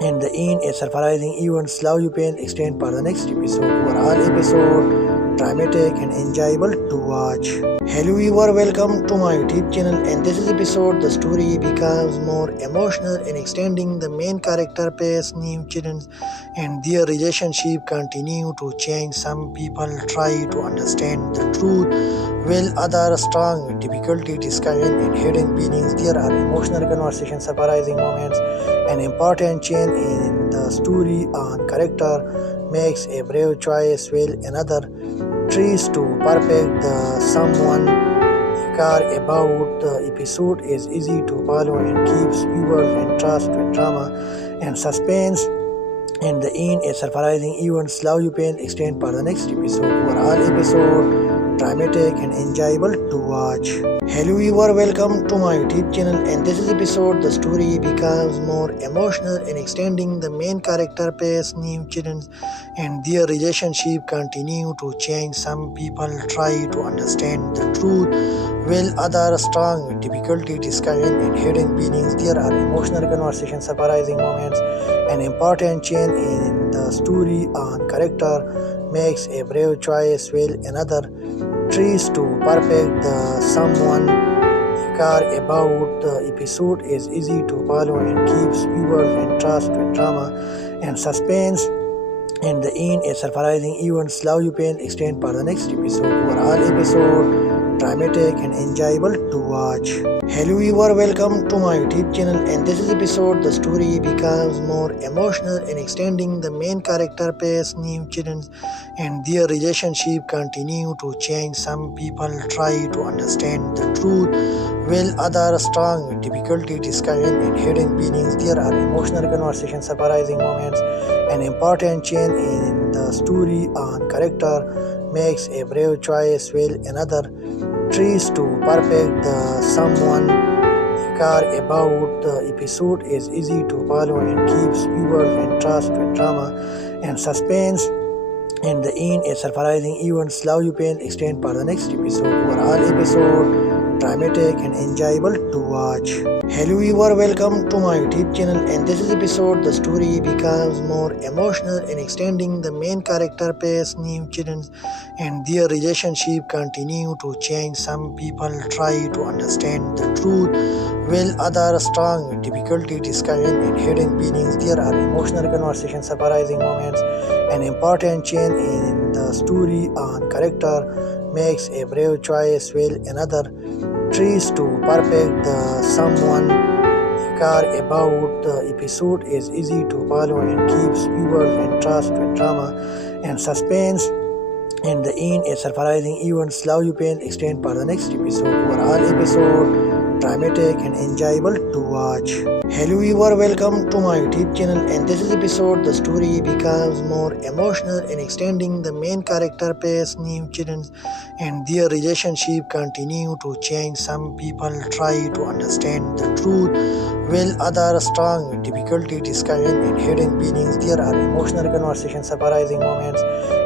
In the end, a surprising event slow you pain extend for the next episode. Overall episode dramatic and enjoyable to watch. Hello viewer, welcome to my YouTube channel, and this is episode the story becomes more emotional and extending the main character face new children and their relationship continue to change. Some people try to understand the truth while others strong with difficulty discovering and hidden meanings. There are emotional conversations, surprising moments, an important change in the story on character makes a brave choice while another tries to perfect the someone care about. The episode is easy to follow and keeps viewers entranced with drama and suspense. In the end, a surprising event slow you pain extend for the next episode. Overall episode dramatic and enjoyable to watch. Hello viewer, welcome to my YouTube channel, and this is episode the story becomes more emotional and extending the main character pace new children and their relationship continue to change. Some people try to understand the truth while others strong with difficulty discovering and hidden meanings. There are emotional conversations, surprising moments, an important change in the story on character makes a brave choice while another tries to perfect the someone care about. The episode is easy to follow and keeps viewers entranced with drama and suspense. In the end, a surprising event slow you pain extend for the next episode. Overall episode dramatic and enjoyable to watch. Hello viewer, welcome to my YouTube channel, and this is episode the story becomes more emotional and extending the main character pace new children and their relationship continue to change. Some people try to understand the truth while others strong with difficulty discovering and hidden meanings. There are emotional conversations, surprising moments, an important change in the story on character makes a brave choice while another tries to perfect the someone care about. The episode is easy to follow and keeps viewers entranced with drama and suspense. In the end, a surprising event slow you pain extend for the next episode. Overall episode dramatic and enjoyable to watch. Hello viewer, welcome to my YouTube channel, and this is episode the story becomes more emotional and extending the main character pace new children and their relationship continue to change. Some people try to understand the truth while others strong with difficulty discovering and hidden meanings. There are emotional conversations, surprising moments, an important change in the story on character makes a brave choice while another tries to perfect the someone care about. The episode is easy to follow and keeps viewers entranced with drama and suspense. In the end, a surprising event slow you pain extend for the next episode. Overall episode dramatic and enjoyable to watch. Hello viewer, welcome to my YouTube channel, and this is episode the story becomes more emotional and extending the main character pace new children and their relationship continue to change. Some people try to understand the truth while others strong with difficulty discovering and hidden meanings. There are emotional conversations, surprising moments,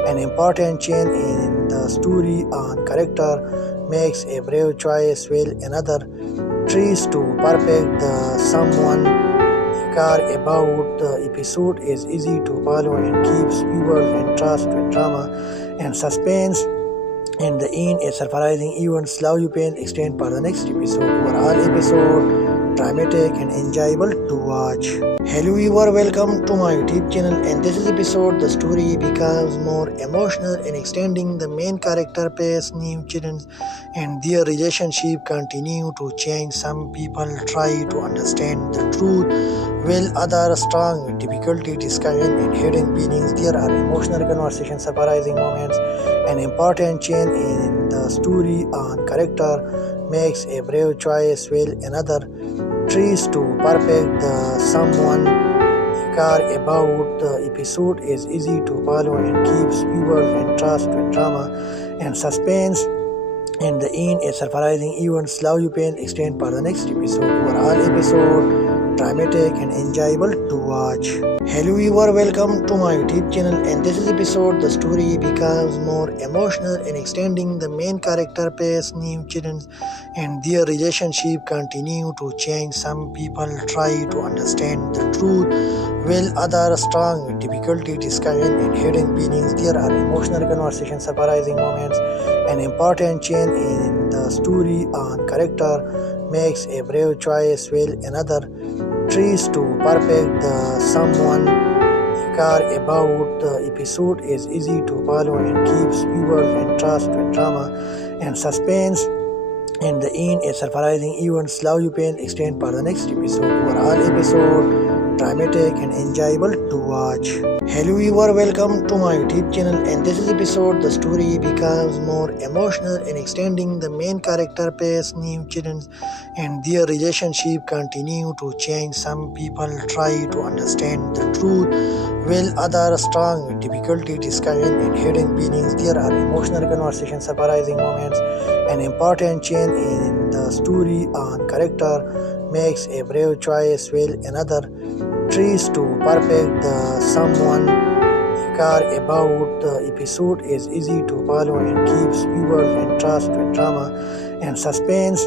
an important change in the story on character makes a brave choice while another tries to perfect the someone care about. The episode is easy to follow and keeps viewers entranced with drama and suspense. In the end, a surprising event slow you pain extend for the next episode. Overall episode dramatic and enjoyable to watch. Hello viewer, welcome to my YouTube channel, and this is episode the story becomes more emotional and extending the main character pace new children and their relationship continue to change. Some people try to understand the truth while others strong with difficulty discovering and hidden meanings. There are emotional conversations, surprising moments, an important change in the story on character makes a brave choice while another tries to perfect the someone care about. The episode is easy to follow and keeps viewers entranced with drama and suspense. In the end, a surprising event slow you pain extend for the next episode. Overall episode dramatic and enjoyable to watch. Hello viewer, welcome to my YouTube channel, and this is episode the story becomes more emotional and extending the main character pace new children and their relationship continue to change. Some people try to understand the truth while others strong with difficulty discovering and hidden meanings. There are emotional conversations, surprising moments, an important change in the story on character makes a brave choice while another tries to perfect the someone care about. The episode is easy to follow and keeps viewers entranced with drama and suspense. In the end, a surprising event slow you pain extend for the next episode. Overall episode dramatic and enjoyable to watch. Hello viewer, welcome to my YouTube channel, and this is episode the story becomes more emotional and extending the main character pace new children and their relationship continue to change. Some people try to understand the truth while others strong with difficulty discovering and hidden meanings. There are emotional conversations, surprising moments, an important change in the story on character makes a brave choice while another tries to perfect the someone care about. The episode is easy to follow and keeps viewers entranced with drama and suspense.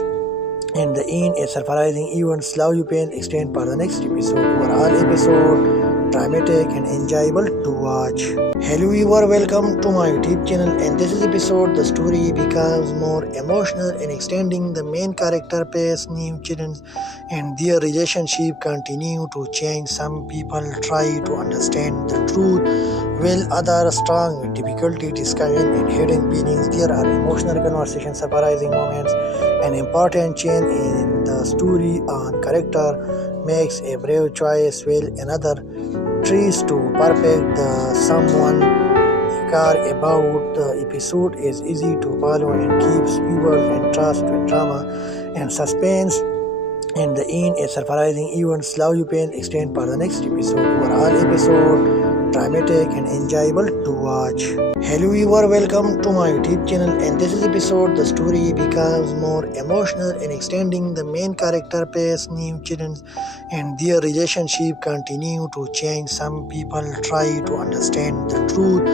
In the end, a surprising event slow you pain extend for the next episode. Overall episode dramatic and enjoyable to watch. Hello viewer, welcome to my YouTube channel, and this is episode the story becomes more emotional and extending. The main character face new children and their relationship continue to change. Some people try to understand the truth while others strong with difficulty discovering and hidden meanings. There are emotional conversations, surprising moments, an important change in the story on character makes a brave choice while another tries to perfect the someone care about. The episode is easy to follow and keeps viewers entranced with drama and suspense. In the end, a surprising event slow you pain extend for the next episode. Overall episode dramatic and enjoyable to watch. Hello viewer, welcome to my YouTube channel, and this is episode the story becomes more emotional and extending. The main character face new children and their relationship continue to change. Some people try to understand the truth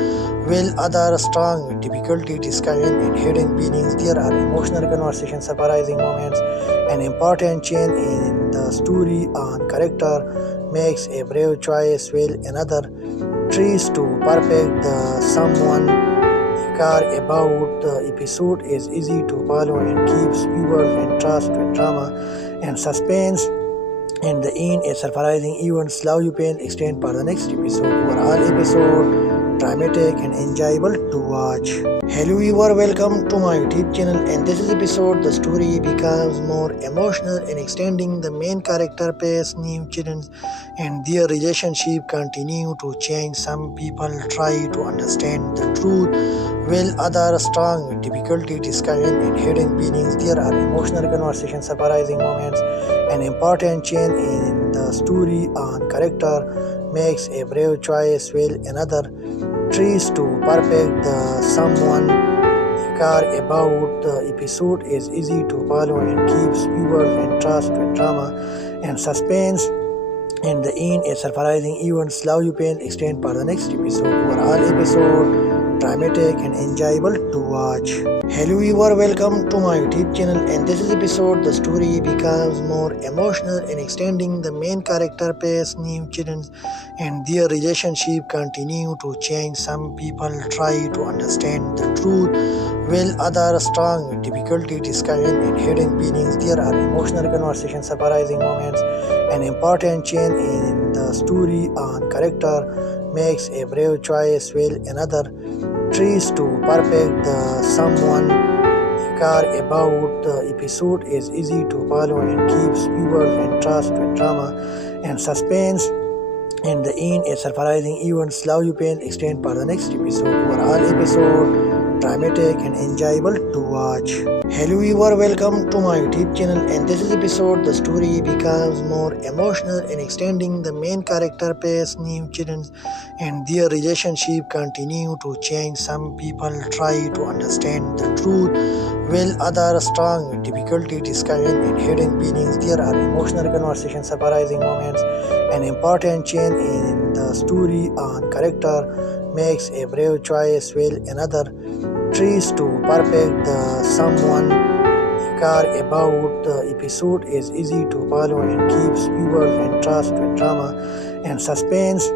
while others strong with difficulty discovering and hidden meanings. There are emotional conversations, surprising moments, an important change in the story on character makes a brave choice while another tries to perfect the someone care about. The episode is easy to follow and keeps viewers entranced with drama and suspense. In the end, a surprising event slow you pain extend for the next episode. Overall episode dramatic and enjoyable to watch. Hello viewer, welcome to my YouTube channel, and this is episode the story becomes more emotional and extending. The main character face new children and their relationship continue to change. Some people try to understand the truth while others strong with difficulty discovering and hidden meanings. There are emotional conversations, surprising moments, an important change in the story on character makes a brave choice while another tries to perfect the someone care about. The episode is easy to follow and keeps viewers entranced with drama and suspense. In the end, a surprising event slow you pain extend for the next episode. Overall episode dramatic and enjoyable to watch. Hello viewer, welcome to my YouTube channel, and this is episode the story becomes more emotional and extending. The main character face new children and their relationship continue to change. Some people try to understand the truth while others strong with difficulty discovering and hidden meanings. There are emotional conversations, surprising moments, an important change in the story on character makes a brave choice while another tries to perfect the someone care about. The episode is easy to follow and keeps viewers entranced with drama and suspense. In the end, a surprising event slow you pain extend for the next episode. Overall episode dramatic and enjoyable to watch. Hello viewer, welcome to my YouTube channel, and this is episode the story becomes more emotional and extending. The main character face new children and their relationship continue to change. Some people try to understand the truth while others strong with difficulty discovering and hidden meanings. There are emotional conversations, surprising moments, an important change in the story on character makes a brave choice while another tries to perfect the someone care about. The episode is easy to follow and keeps viewers entranced with drama and suspense.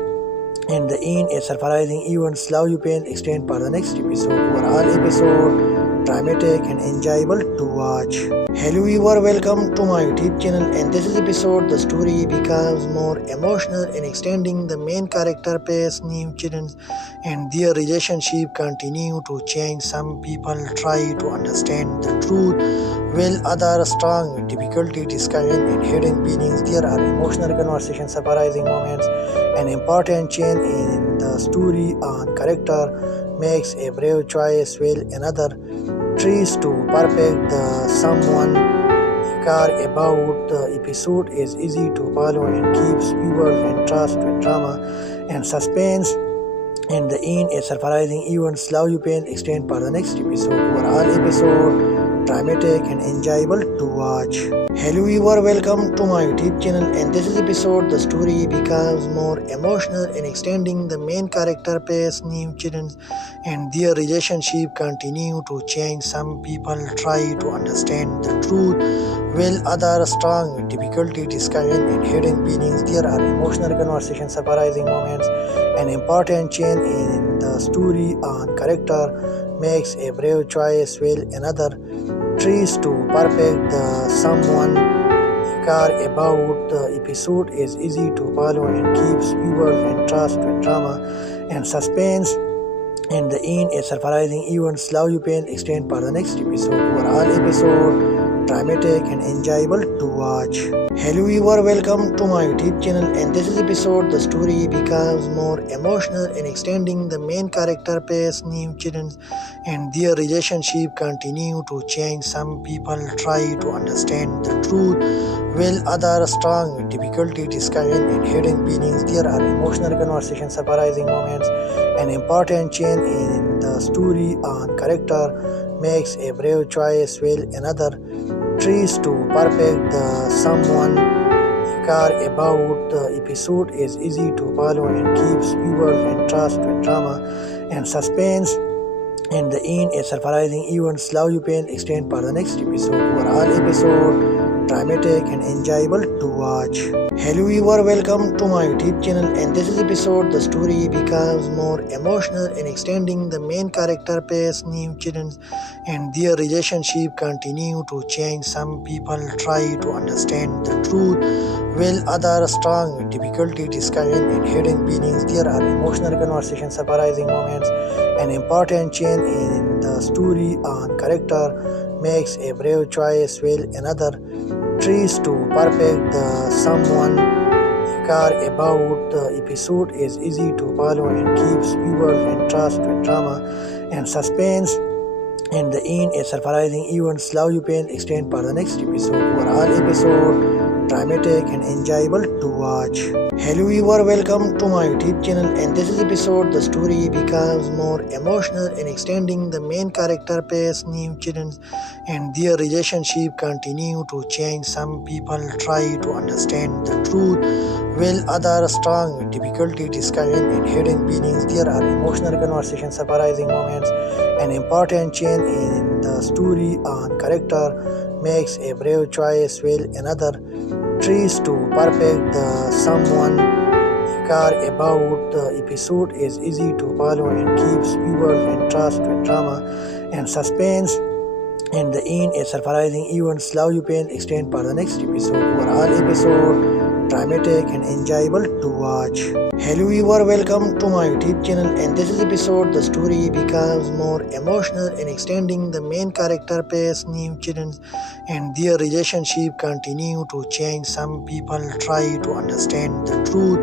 In the end, a surprising event slow you pain extend for the next episode. Overall episode dramatic and enjoyable to watch. Hello viewer, welcome to my YouTube channel, and this is episode the story becomes more emotional and extending. The main character face new children and their relationship continue to change. Some people try to understand the truth while others strong with difficulty discovering and hidden meanings. There are emotional conversations, surprising moments, an important change in the story on character makes a brave choice while another tries to perfect the someone care about. The episode is easy to follow and keeps viewers entranced with drama and suspense. In the end, a surprising event slow you pain extend for the next episode. Overall episode dramatic and enjoyable to watch. Hello viewer, welcome to my YouTube channel, and this is episode the story becomes more emotional and extending the main character pace new children and their relationship continue to change. Some people try to understand the truth while others strong with difficulty discovering and hidden meanings. There are emotional conversations, surprising moments, an important change in the story on character makes a brave choice while another tries to perfect the someone care about. The episode is easy to follow and keeps viewers entranced with drama and suspense. In the end, a surprising event slow you pain extend for the next episode. Overall episode dramatic and enjoyable to watch. Hello viewer, welcome to my YouTube channel, and this is episode the story becomes more emotional and extending the main character pace new children and their relationship continue to change. Some people try to understand the truth while others strong with difficulty discovering and hidden meanings. There are emotional conversations, surprising moments, an important change in the story on character makes a brave choice while another tries to perfect the someone care about. The episode is easy to follow and keeps viewers entranced with drama and suspense. In the end, a surprising event slow you pain extend for the next episode. Overall episode dramatic and enjoyable to watch. Hello viewer, welcome to my YouTube channel, and this is episode the story becomes more emotional and extending the main character pace new children and their relationship continue to change. Some people try to understand the truth while others strong with difficulty discovering and hidden meanings. There are emotional conversations, surprising moments, an important change in the story on character makes a brave choice while another tries to perfect the someone care about. The episode is easy to follow and keeps viewers entranced with drama and suspense. In the end, a surprising event slow you pain extend for the next episode. Overall episode dramatic and enjoyable to watch. Hello viewer, welcome to my YouTube channel, and this is episode the story becomes more emotional and extending the main character pace new children and their relationship continue to change. Some people try to understand the truth while others strong with difficulty discovering and hidden meanings. There are emotional conversations, surprising moments, an important change in the story on character makes a brave choice while another tries to perfect the someone care about. The episode is easy to follow and keeps viewers entranced with drama and suspense. In the end, a surprising event slow you pain extend for the next episode. Overall episode dramatic and enjoyable to watch. Hello viewer, welcome to my YouTube channel, and this is episode the story becomes more emotional and extending the main character pace new children and their relationship continue to change. Some people try to understand the truth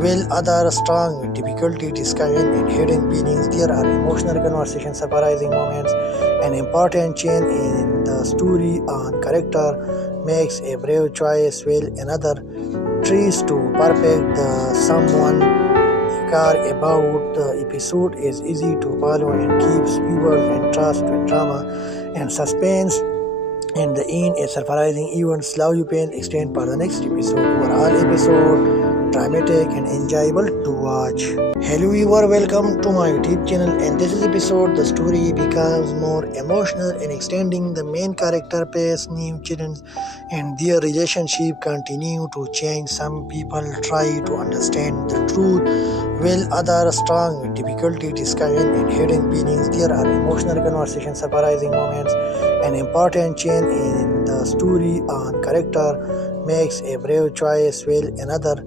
while others strong with difficulty discovering and hidden meanings. There are emotional conversations, surprising moments, an important change in the story on character makes a brave choice while another tries to perfect the someone care about. The episode is easy to follow and keeps viewers entranced with drama and suspense. In the end, a surprising event slow you pain extend for the next episode. Overall episode dramatic and enjoyable to watch. Hello viewer, welcome to my YouTube channel, and this is episode the story becomes more emotional and extending the main character pace new children and their relationship continue to change. Some people try to understand the truth while others strong with difficulty discovering and hidden meanings. There are emotional conversations, surprising moments, an important change in the story on character makes a brave choice while another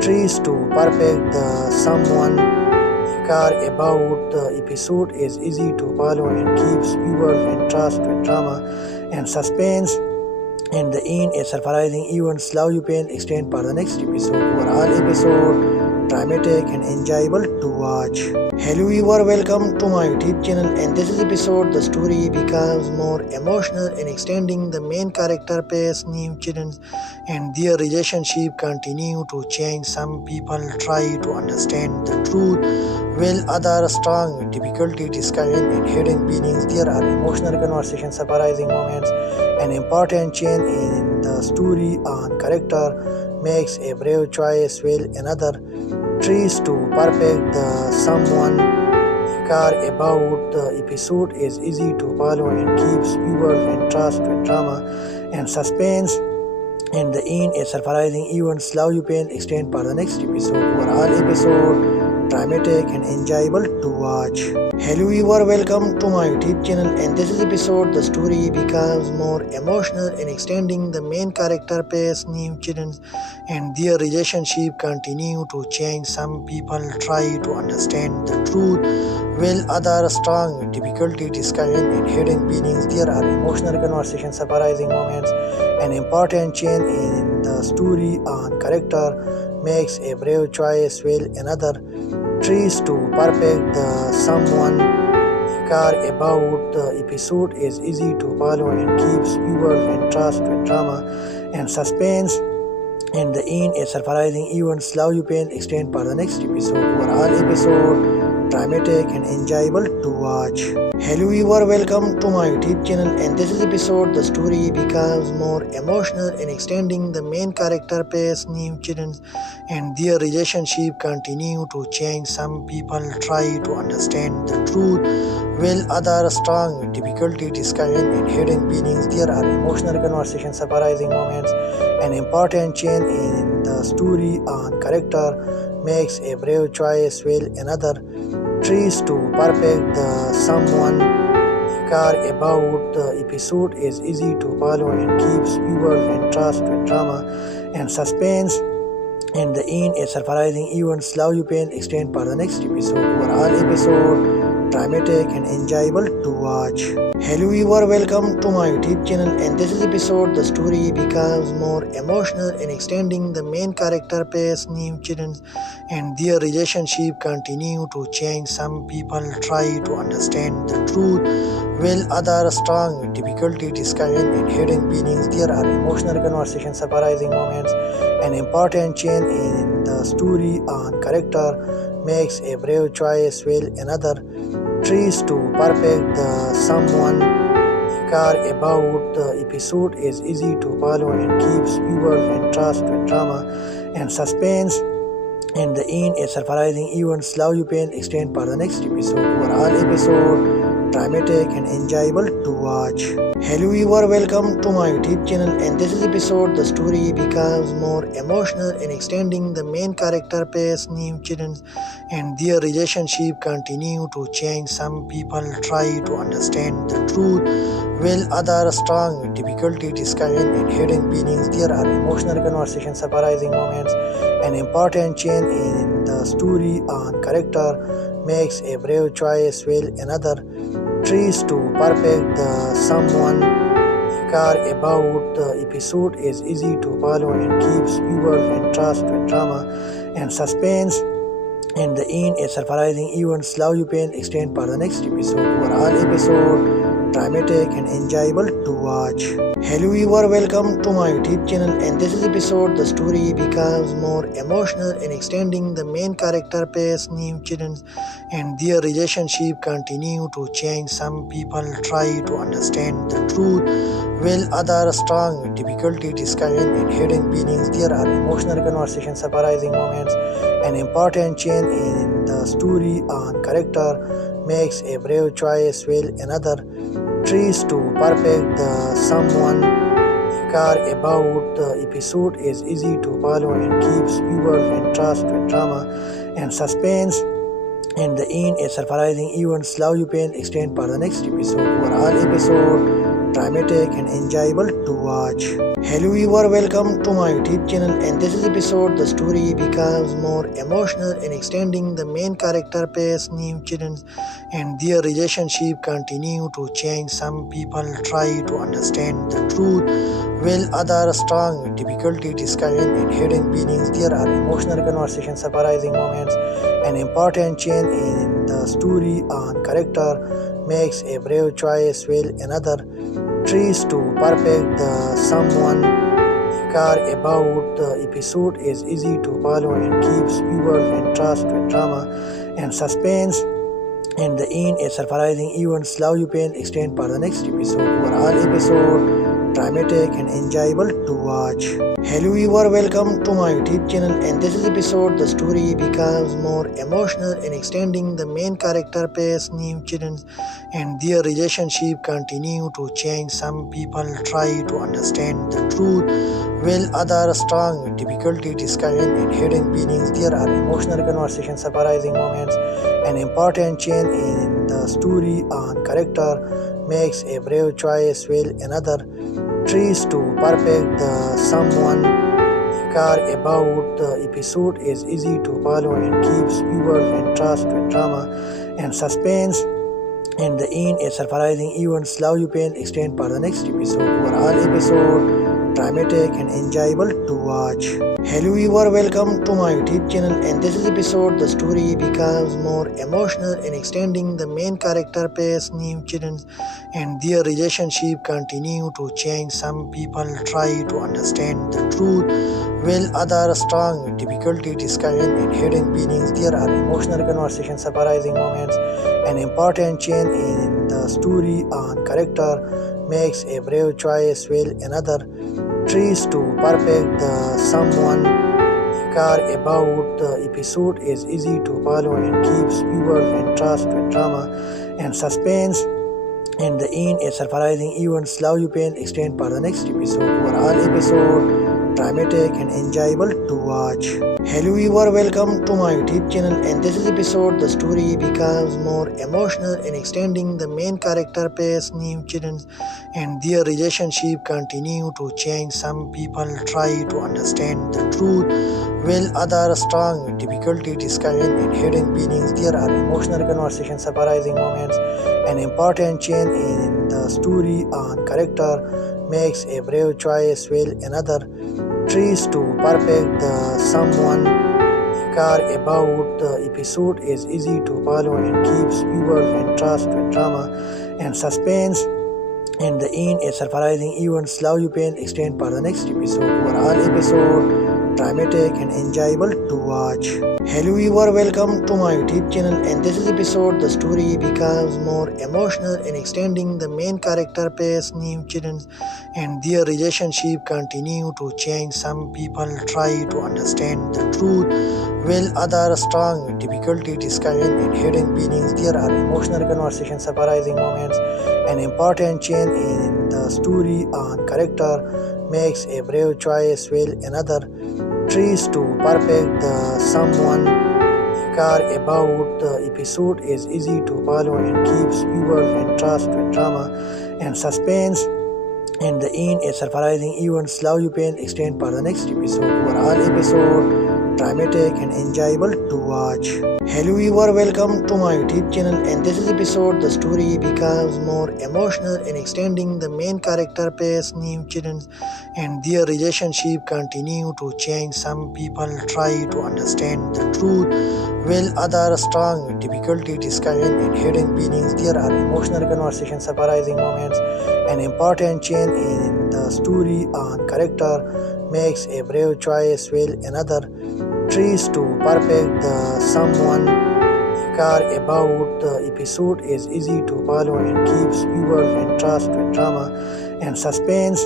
tries to perfect the someone care about. The episode is easy to follow and keeps viewers entranced with drama and suspense. In the end, a surprising event slow you pain extend for the next episode. Overall episode dramatic and enjoyable to watch. Hello viewer, welcome to my YouTube channel, and this is episode the story becomes more emotional and extending the main character face new children and their relationship continue to change. Some people try to understand the truth while others strong with difficulty discovering and hidden feelings. There are emotional conversations, surprising moments, an important change in the story on character makes a brave choice while another tries to perfect the someone care about. The episode is easy to follow and keeps viewers entranced with drama and suspense. In the end, a surprising event slow you pain extend for the next episode. Overall episode dramatic and enjoyable to watch. Hello viewer, welcome to my YouTube channel, and this is episode the story becomes more emotional and extending the main character face new children and their relationship continue to change. Some people try to understand the truth while others strong with difficulty discovering and hidden feelings. There are emotional conversations, surprising moments, an important change in the story on character makes a brave choice while another tries to perfect the someone care about. The episode is easy to follow and keeps viewers entranced with drama and suspense. In the end, a surprising event slow you pain extend for the next episode. Overall episode dramatic and enjoyable to watch. Hello viewer, welcome to my YouTube channel, and this is episode the story becomes more emotional and extending the main character face new children and their relationship continue to change. Some people try to understand the truth while others strong with difficulty discovering and hidden feelings. There are emotional conversations, surprising moments, an important change in the story on character makes a brave choice while another tries to perfect the someone care about. The episode is easy to follow and keeps viewers entranced with drama and suspense. In the end, a surprising event slow you pain extend for the next episode. Overall episode dramatic and enjoyable to watch. Hello viewer, welcome to my YouTube channel, and this is episode the story becomes more emotional and extending the main character face new children and their relationship continue to change. Some people try to understand the truth while others strong with difficulty discovering and hidden feelings. There are emotional conversations, surprising moments, an important change in the story on character makes a brave choice while another tries to perfect the someone care about. The episode is easy to follow and keeps viewers entranced with drama and suspense. In the end, a surprising event slow you pain extend for the next episode. Overall episode dramatic and enjoyable to watch. Hello viewer, welcome to my YouTube channel, and this is episode the story becomes more emotional and extending the main character face new children and their relationship continue to change. Some people try to understand the truth while others strong with difficulty discovering and hidden feelings. There are emotional conversations, surprising moments, an important change in the story on character makes a brave choice while another tries to perfect the someone care about. The episode is easy to follow and keeps viewers entranced with drama and suspense. In the end, a surprising event slow you pain extend for the next episode. Overall episode dramatic and enjoyable to watch. Hello viewer, welcome to my YouTube channel, and this is episode the story becomes more emotional and extending the main character face new children and their relationship continue to change. Some people try to understand the truth while others strong with difficulty discovering and hidden feelings. There are emotional conversations, surprising moments, an important change in the story on character makes a brave choice while another tries to perfect the someone care about. The episode is easy to follow and keeps viewers entranced with drama and suspense. In the end, a surprising event slow you pain extend for the next episode. Overall episode dramatic and enjoyable to watch. Hello viewer, welcome to my YouTube channel, and this is episode the story becomes more emotional and extending the main character face new children and their relationship continue to change. Some people try to understand the truth while others strong with difficulty discovering and hidden meanings. There are emotional conversations, surprising moments, an important change in the story on character makes a brave choice, while another tries to perfect the someone care about. The episode is easy to follow and keeps viewers entranced with drama and suspense. In the end, a surprising event, love you pain extend for the next episode. Overall episode, dramatic and enjoyable to watch. Hello viewer, welcome to my YouTube channel, and this is episode the story becomes more emotional and extending. The main character pays new children and their relationship continue to change. Some people try to understand the truth while others strong with difficulty discovering and hidden meanings. There are emotional conversations, surprising moments, an important change in the story on character makes a brave choice, while another tries to perfect the someone care about. The episode is easy to follow and keeps viewers entranced with drama and suspense. In the end, a surprising event, love you pain extend for the next episode. Overall episode, dramatic and enjoyable to watch. Hello viewer, welcome to my YouTube channel, and this is episode the story becomes more emotional and extending. The main character pays new children and their relationship continue to change. Some people try to understand the truth while others strong with difficulty discovering and hidden meanings. There are emotional conversations, surprising moments, an important change in the story on character makes a brave choice, while another tries to perfect the someone care about. The episode is easy to follow and keeps viewers entranced with drama and suspense. In the end, a surprising event, love you pain extend for the next episode. Overall episode, dramatic and enjoyable to watch. Hello viewer, welcome to my YouTube channel, and this is episode the story becomes more emotional and extending. The main character pays new children and their relationship continue to change. Some people try to understand the truth while others strong with difficulty discovering and hidden meanings. There are emotional conversations, surprising moments, an important change in the story on character makes a brave choice, while another tries to perfect the someone care about. The episode is easy to follow and keeps viewers entranced with drama and suspense. In the end, a surprising event, love you pain extend for the next episode. Overall episode, dramatic and enjoyable to watch. Hello viewer, welcome to my YouTube channel, and this is episode the story becomes more emotional and extending. The main character pays new children and their relationship continue to change. Some people try to understand the truth while others strong with difficulty discovering and hidden meanings. There are emotional conversations, surprising moments, an important change in the story on character makes a brave choice, while another tries to perfect the someone care about. The episode is easy to follow and keeps viewers entranced with drama and suspense. In the end, a surprising event, love you pain extend for the next episode. Overall episode, dramatic and enjoyable to watch. Hello viewer, welcome to my YouTube channel, and this is episode the story becomes more emotional and extending. The main character pays new children and their relationship continue to change. Some people try to understand the truth while others strong with difficulty discovering and hidden meanings. There are emotional conversations, surprising moments, an important change in the story on character makes a brave choice, while another tries to perfect the someone care about. The episode is easy to follow and keeps viewers entranced with drama and suspense.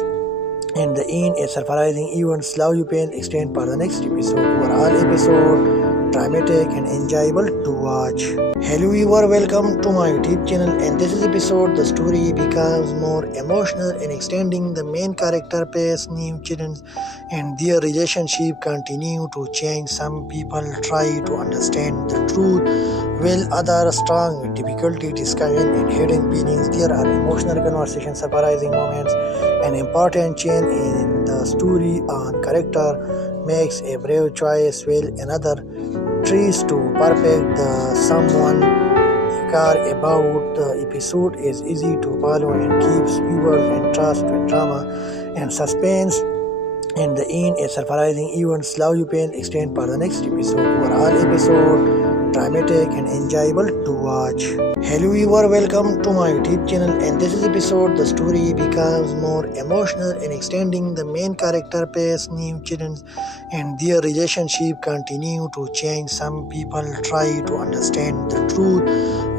In the end, a surprising event, love you pain extend for the next episode. Overall episode, dramatic and enjoyable to watch. Hello viewer, welcome to my YouTube channel, and this is episode the story becomes more emotional and extending. The main character pays new children and their relationship continue to change. Some people try to understand the truth while others strong with difficulty discovering and hidden meanings. There are emotional conversations, surprising moments, an important change in the story on character makes a brave choice, while another tries to perfect the someone care about. The episode is easy to follow and keeps viewers entranced with drama and suspense. And the end, a surprising events, love you pain, extend for the next episode. Overall episode, dramatic and enjoyable to watch. Hello viewer, welcome to my YouTube channel, and this is episode the story becomes more emotional and extending the main character pace new children and their relationship continue to change. Some people try to understand the truth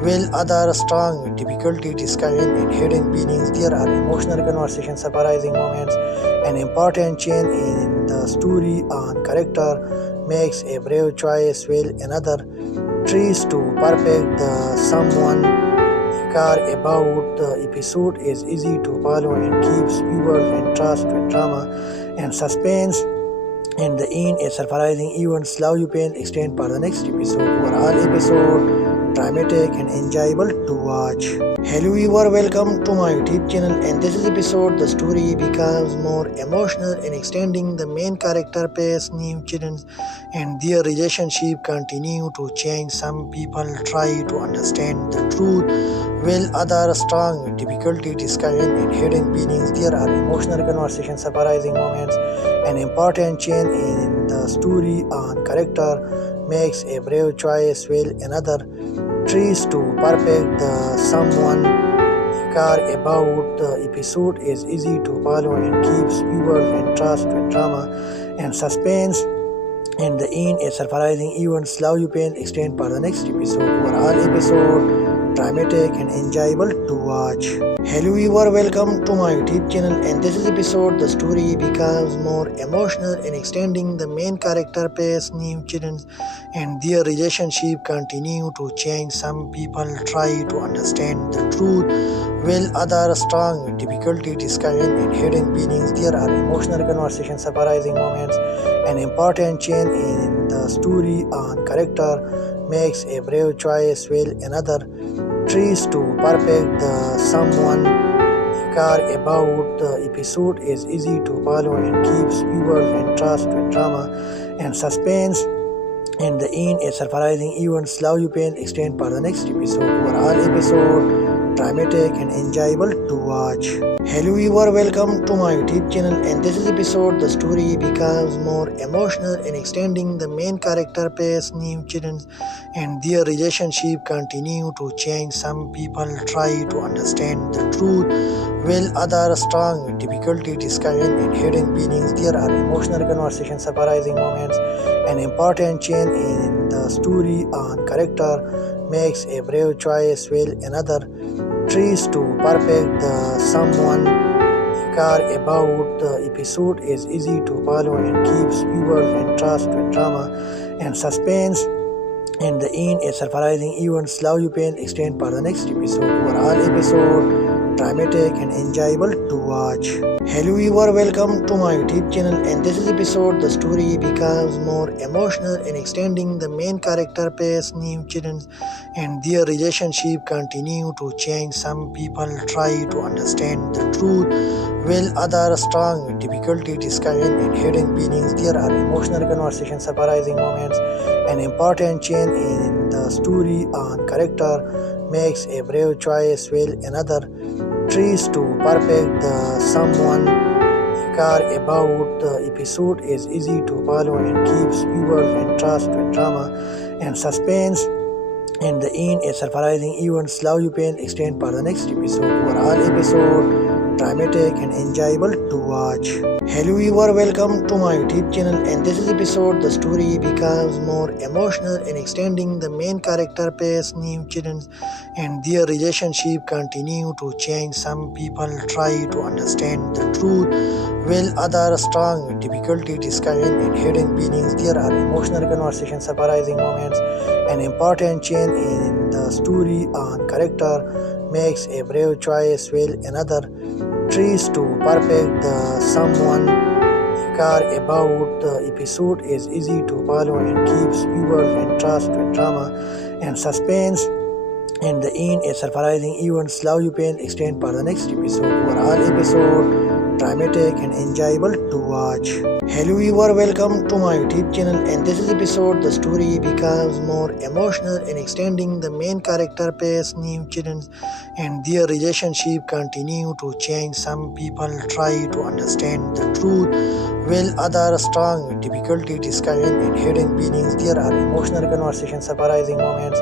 while others strong with difficulty discovering and hidden feelings. There are emotional conversations, surprising moments, an important change in the story on character makes a brave choice while another tries to perfect the someone care about. The episode is easy to follow and keeps viewers entranced with drama and suspense. In the end, a surprising events, love you pain, extend for the next episode. Overall episode, dramatic and enjoyable to watch. Hello viewer, welcome to my YouTube channel, and this is episode the story becomes more emotional and extending the main character pace new children and their relationship continue to change. Some people try to understand the truth while others strong with difficulty discovering and hidden feelings. There are emotional conversations, surprising moments, an important change in the story on character makes a brave choice while another tries to perfect the someone care about. The episode is easy to follow and keeps viewers entranced with drama and suspense. In the end, a surprising events, love you pain, extend for the next episode. Overall episode, dramatic and enjoyable to watch. Hello viewer, welcome to my YouTube channel, and this is episode the story becomes more emotional and extending the main character pace new children and their relationship continue to change. Some people try to understand the truth while others strong with difficulty discovering and hidden feelings. There are emotional conversations, surprising moments, an important change in the story on character makes a brave choice while another tries to perfect the someone care about. The episode is easy to follow and keeps viewers entranced with drama and suspense. In the end, a surprising events, love you pain, extend for the next episode. Overall episode, dramatic and enjoyable to watch. Hello viewer, welcome to my YouTube channel, and this is episode the story becomes more emotional and extending the main character pace new children and their relationship continue to change. Some people try to understand the truth while others strong with difficulty discovering and hidden feelings. There are emotional conversations, surprising moments, an important change in the story on character makes a brave choice while another tries to perfect the someone care about. The episode is easy to follow and keeps viewers entranced with drama and suspense. In the end, a surprising events, love you pain, extend for the next episode. Overall episode, dramatic and enjoyable to watch. Hello viewer, welcome to my YouTube channel, and this is episode the story becomes more emotional and extending the main character pace new children and their relationship continue to change. Some people try to understand the truth while others strong with difficulty discovering and hidden feelings. There are emotional conversations, surprising moments, an important change in the story on character makes a brave choice while another tries to perfect the someone care about. The episode is easy to follow and keeps viewers entranced with drama and suspense. In the end, a surprising events, love you pain, extend for the next episode. Overall episode, dramatic and enjoyable to watch. Hello viewer, welcome to my YouTube channel, and this is episode the story becomes more emotional and extending the main character pace new children and their relationship continue to change. Some people try to understand the truth while others strong with difficulty discovering and hidden feelings. There are emotional conversations, surprising moments, an important change in the story on character makes a brave choice while another tries to perfect the someone care about. The episode is easy to follow and keeps viewers entranced with drama and suspense. In the end, a surprising events, love you pain, extend for the next episode. Overall episode, dramatic and enjoyable to watch. Hello viewer, welcome to my YouTube channel, and this is episode the story becomes more emotional and extending the main character face new children and their relationship continue to change. Some people try to understand the truth while others strong with difficulty discovering and hidden meanings. There are emotional conversations, surprising moments,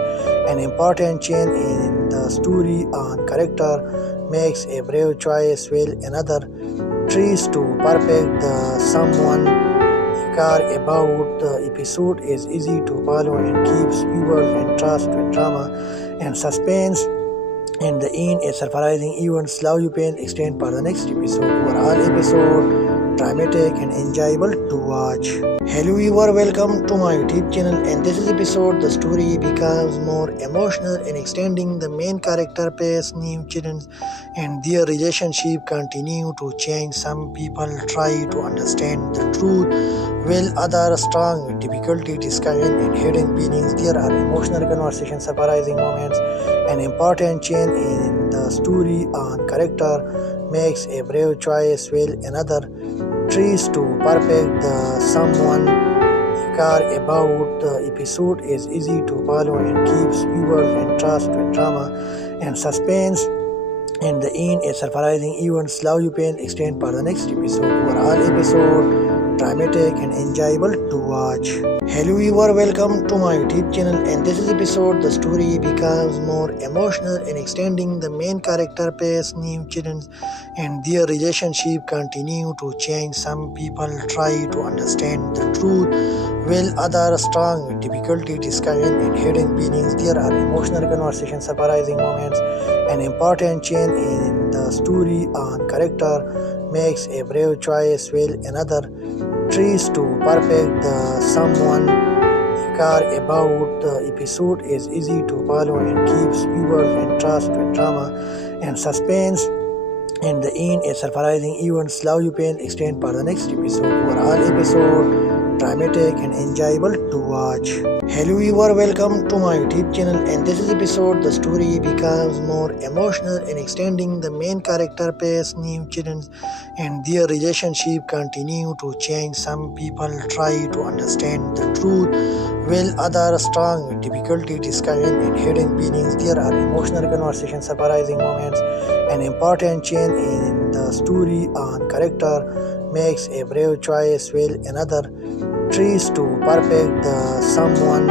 an important change in the story on character makes a brave choice while another tries to perfect the someone care about. The episode is easy to follow and keeps viewers entranced with drama and suspense. In the end, a surprising event slow you pain extend for the next episode. Overall episode dramatic and enjoyable to watch. Hello viewer, welcome to my YouTube channel, and this is episode the story becomes more emotional and extending the main character pace new children and their relationship continue to change. Some people try to understand the truth while others strong with difficulty discovering and hidden meanings. There are emotional conversations, surprising moments, an important change in the story on character makes a brave choice while another tries to perfect the someone care about. The episode is easy to follow and keeps viewers entranced with drama and suspense. In the end, a surprising event slow you pain extend for the next episode. Overall episode dramatic and enjoyable to watch. Hello viewer, welcome to my YouTube channel, and this is episode the story becomes more emotional and extending the main character pace new children and their relationship continue to change. Some people try to understand the truth while others strong with difficulty discovering and hidden meanings. There are emotional conversations, surprising moments, an important change in the story on character makes a brave choice while another tries to perfect the someone care about. The episode is easy to follow and keeps viewers entranced with drama and suspense. In the end, a surprising event slow you pain extend for the next episode. Overall episode dramatic and enjoyable to watch. Hello viewer, welcome to my YouTube channel, and this is episode the story becomes more emotional and extending the main character pace new children and their relationship continue to change. Some people try to understand the truth while others strong with difficulty discovering and hidden meanings. There are emotional conversations, surprising moments, an important change in the story on character makes a brave choice while another tries to perfect the someone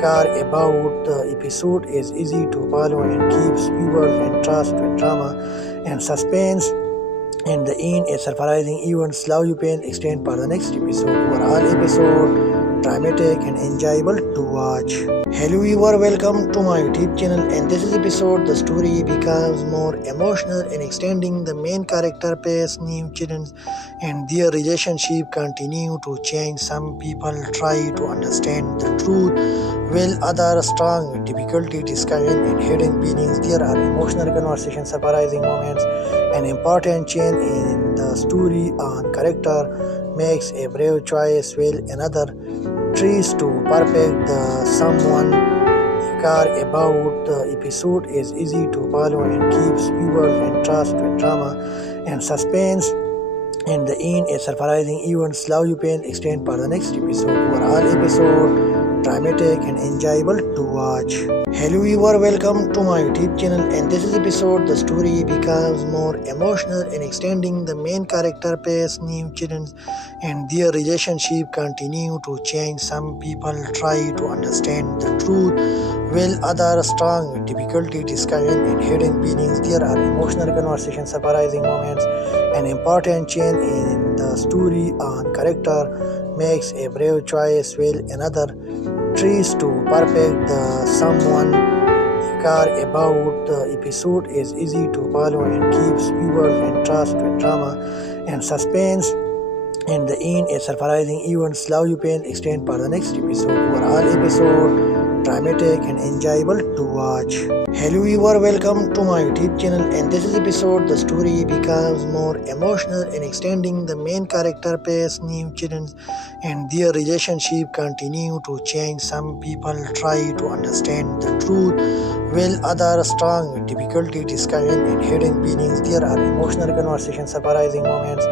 care about. The episode is easy to follow and keeps viewers entranced with drama and suspense. In the end, a surprising event slow you pain extend for the next episode. Overall episode dramatic and enjoyable to watch. Hello viewer, welcome to my YouTube channel, and this is episode the story becomes more emotional and extending the main character pace new children and their relationship continue to change. Some people try to understand the truth while others strong with difficulty discovering and hidden meanings. There are emotional conversations, surprising moments, an important change in the story on character makes a brave choice while another tries to perfect the someone care about. The episode is easy to follow and keeps viewers entranced with drama and suspense. In the end, a surprising event slow you pain extend for the next episode. Overall episode dramatic and enjoyable to watch. Hello viewer, welcome to my YouTube channel, and this is episode the story becomes more emotional and extending the main character pace new children and their relationship continue to change. Some people try to understand the truth while others strong with difficulty discovering and hidden meanings. There are emotional conversations, surprising moments, an important change in the story on character makes a brave choice while another tries to perfect the someone care about. The episode is easy to follow and keeps viewers entranced with drama and suspense. In the end, a surprising event slow you pain extend for the next episode. Overall episode dramatic and enjoyable to watch. Hello viewer, welcome to my YouTube channel, and this is episode the story becomes more emotional and extending the main character face new children and their relationship continue to change. Some people try to understand the truth while others strong with difficulty discovering and hidden meanings. There are emotional conversations, surprising moments,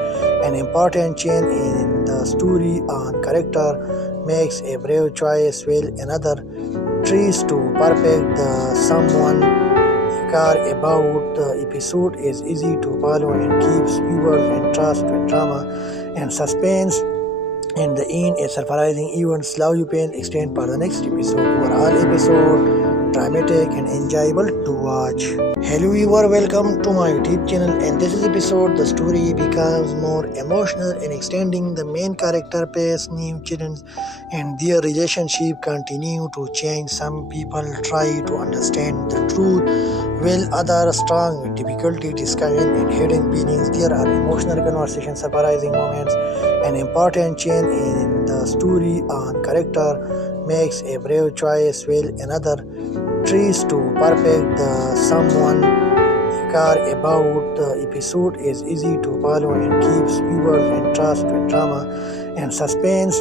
an important change in the story on character makes a brave choice while another tries to perfect the someone care about. The episode is easy to follow and keeps viewers entranced with drama and suspense. In the end, a surprising event slow you pain extend for the next episode. Overall episode dramatic and enjoyable to watch. Hello viewer, welcome to my YouTube channel, and this is episode the story becomes more emotional and extending the main character face new children and their relationship continue to change. Some people try to understand the truth while others strong with difficulty discovering and hidden meanings. There are emotional conversations, surprising moments, an important change in the story on character makes a brave choice while another tries to perfect the someone care about. The episode is easy to follow and keeps viewers entranced with drama and suspense.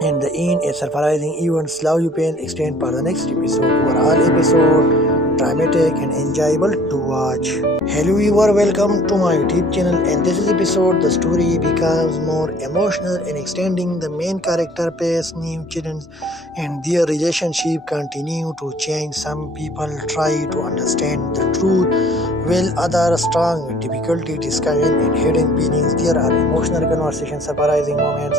In the end, a surprising event slow you pain extend for the next episode. Overall episode dramatic and enjoyable to watch. Hello viewer, welcome to my YouTube channel, and this is episode the story becomes more emotional and extending the main character face new children and their relationship continue to change. Some people try to understand the truth while others strong with difficulty discovering and hidden meanings. There are emotional conversations, surprising moments,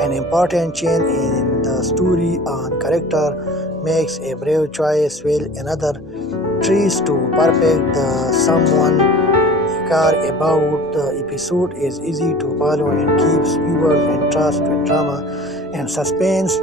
an important change in the story on character makes a brave choice while another tries to perfect the someone care about. The episode is easy to follow and keeps viewers entranced with drama and suspense.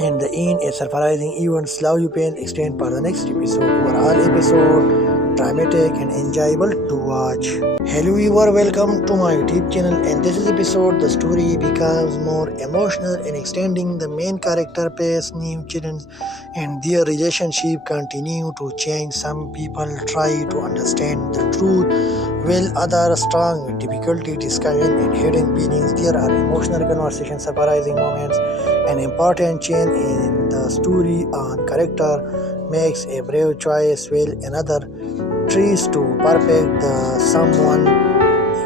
In the end, a surprising event slow you pain extend for the next episode. Overall episode dramatic and enjoyable to watch. Hello viewer, welcome to my YouTube channel, and this is episode the story becomes more emotional and extending the main character face new children and their relationship continue to change. Some people try to understand the truth while others strong with difficulty discovering and hidden meanings. There are emotional conversations, surprising moments, an important change in the story on character makes a brave choice while another tries to perfect the someone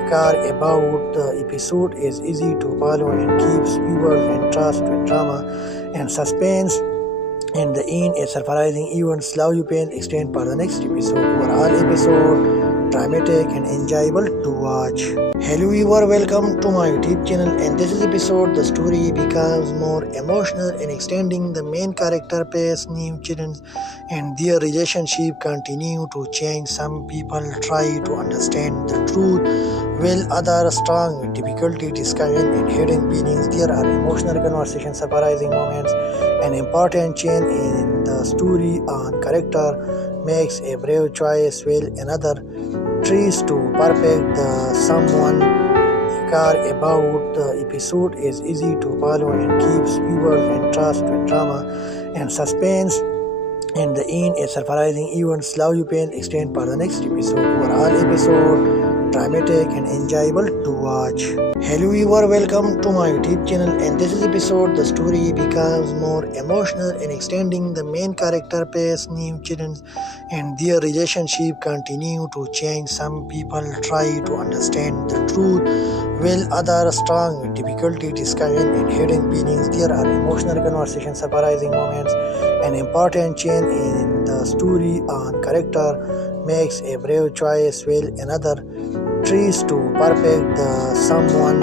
care about. The episode is easy to follow and keeps viewers entranced with drama and suspense. In the end, a surprising event slow you pain extend for the next episode. Overall episode dramatic and enjoyable to watch. Hello viewer, welcome to my YouTube channel, and this is episode the story becomes more emotional and extending the main character face new children and their relationship continue to change. Some people try to understand the truth while others strong with difficulty discovering and hidden meanings. There are emotional conversations, surprising moments, an important change in the story on character makes a brave choice while another tries to perfect the someone care about. The episode is easy to follow and keeps viewers entranced with drama and suspense. In the end, a surprising event slow you pain extend for the next episode. Overall episode dramatic and enjoyable to watch. Hello viewer, welcome to my YouTube channel, and this is episode the story becomes more emotional and extending the main character face new children and their relationship continue to change. Some people try to understand the truth while others strong with difficulty discovering and hidden meanings. There are emotional conversations, surprising moments, an important change in the story on character makes a brave choice while another tries to perfect the someone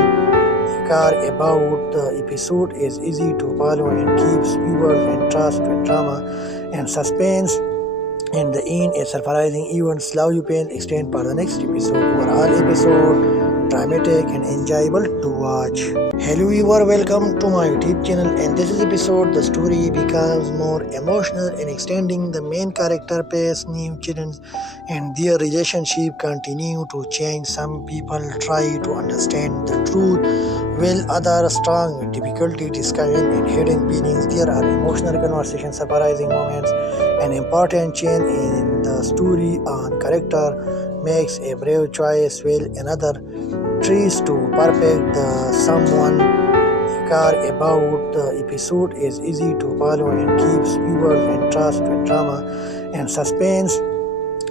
care about. The episode is easy to follow and keeps viewers entranced with drama and suspense. In the end, a surprising event slow you pain extend for the next episode. Overall episode dramatic and enjoyable to watch. Hello viewer, welcome to my YouTube channel, and this is episode the story becomes more emotional and extending the main character pace new children and their relationship continue to change. Some people try to understand the truth while others strong with difficulty discovering and hidden meanings. There are emotional conversations, surprising moments, an important change in the story on character makes a brave choice while another tries to perfect the someone care about. The episode is easy to follow and keeps viewers entranced with drama and suspense.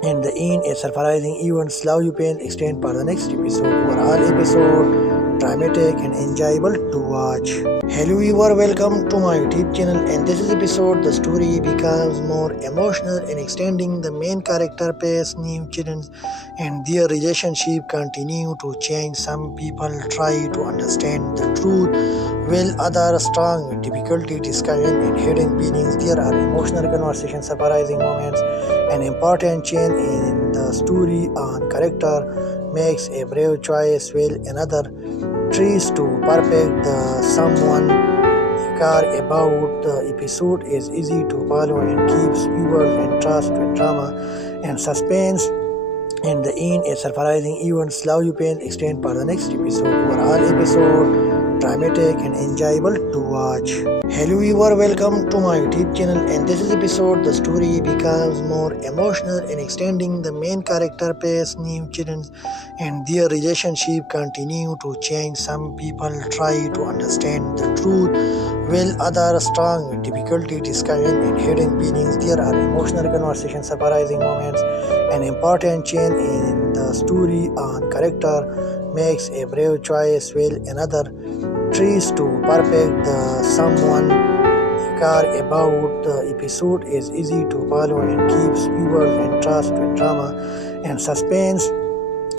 In the end, a surprising event, love you pain extend for the next episode. Overall episode dramatic and enjoyable to watch. Hello viewer, welcome to my YouTube channel, and this is episode the story becomes more emotional and extending the main character pace new children and their relationship continue to change. Some people try to understand the truth while others strong with difficulty discovering and hidden meanings. There are emotional conversations, surprising moments, an important change in the story on character makes a brave choice while another tries to perfect the someone care about. The episode is easy to follow and keeps viewers entranced with drama and suspense. In the end, a surprising event, love you pain extend for the next episode. Overall episode dramatic and enjoyable to watch. Hello viewer, welcome to my YouTube channel, and this is episode the story becomes more emotional and extending the main character pace new children and their relationship continue to change. Some people try to understand the truth while others strong with difficulty discovering and hidden meanings. There are emotional conversations, surprising moments, an important change in the story on character makes a brave choice while another tries to perfect the someone care about. The episode is easy to follow and keeps viewers entranced with drama and suspense.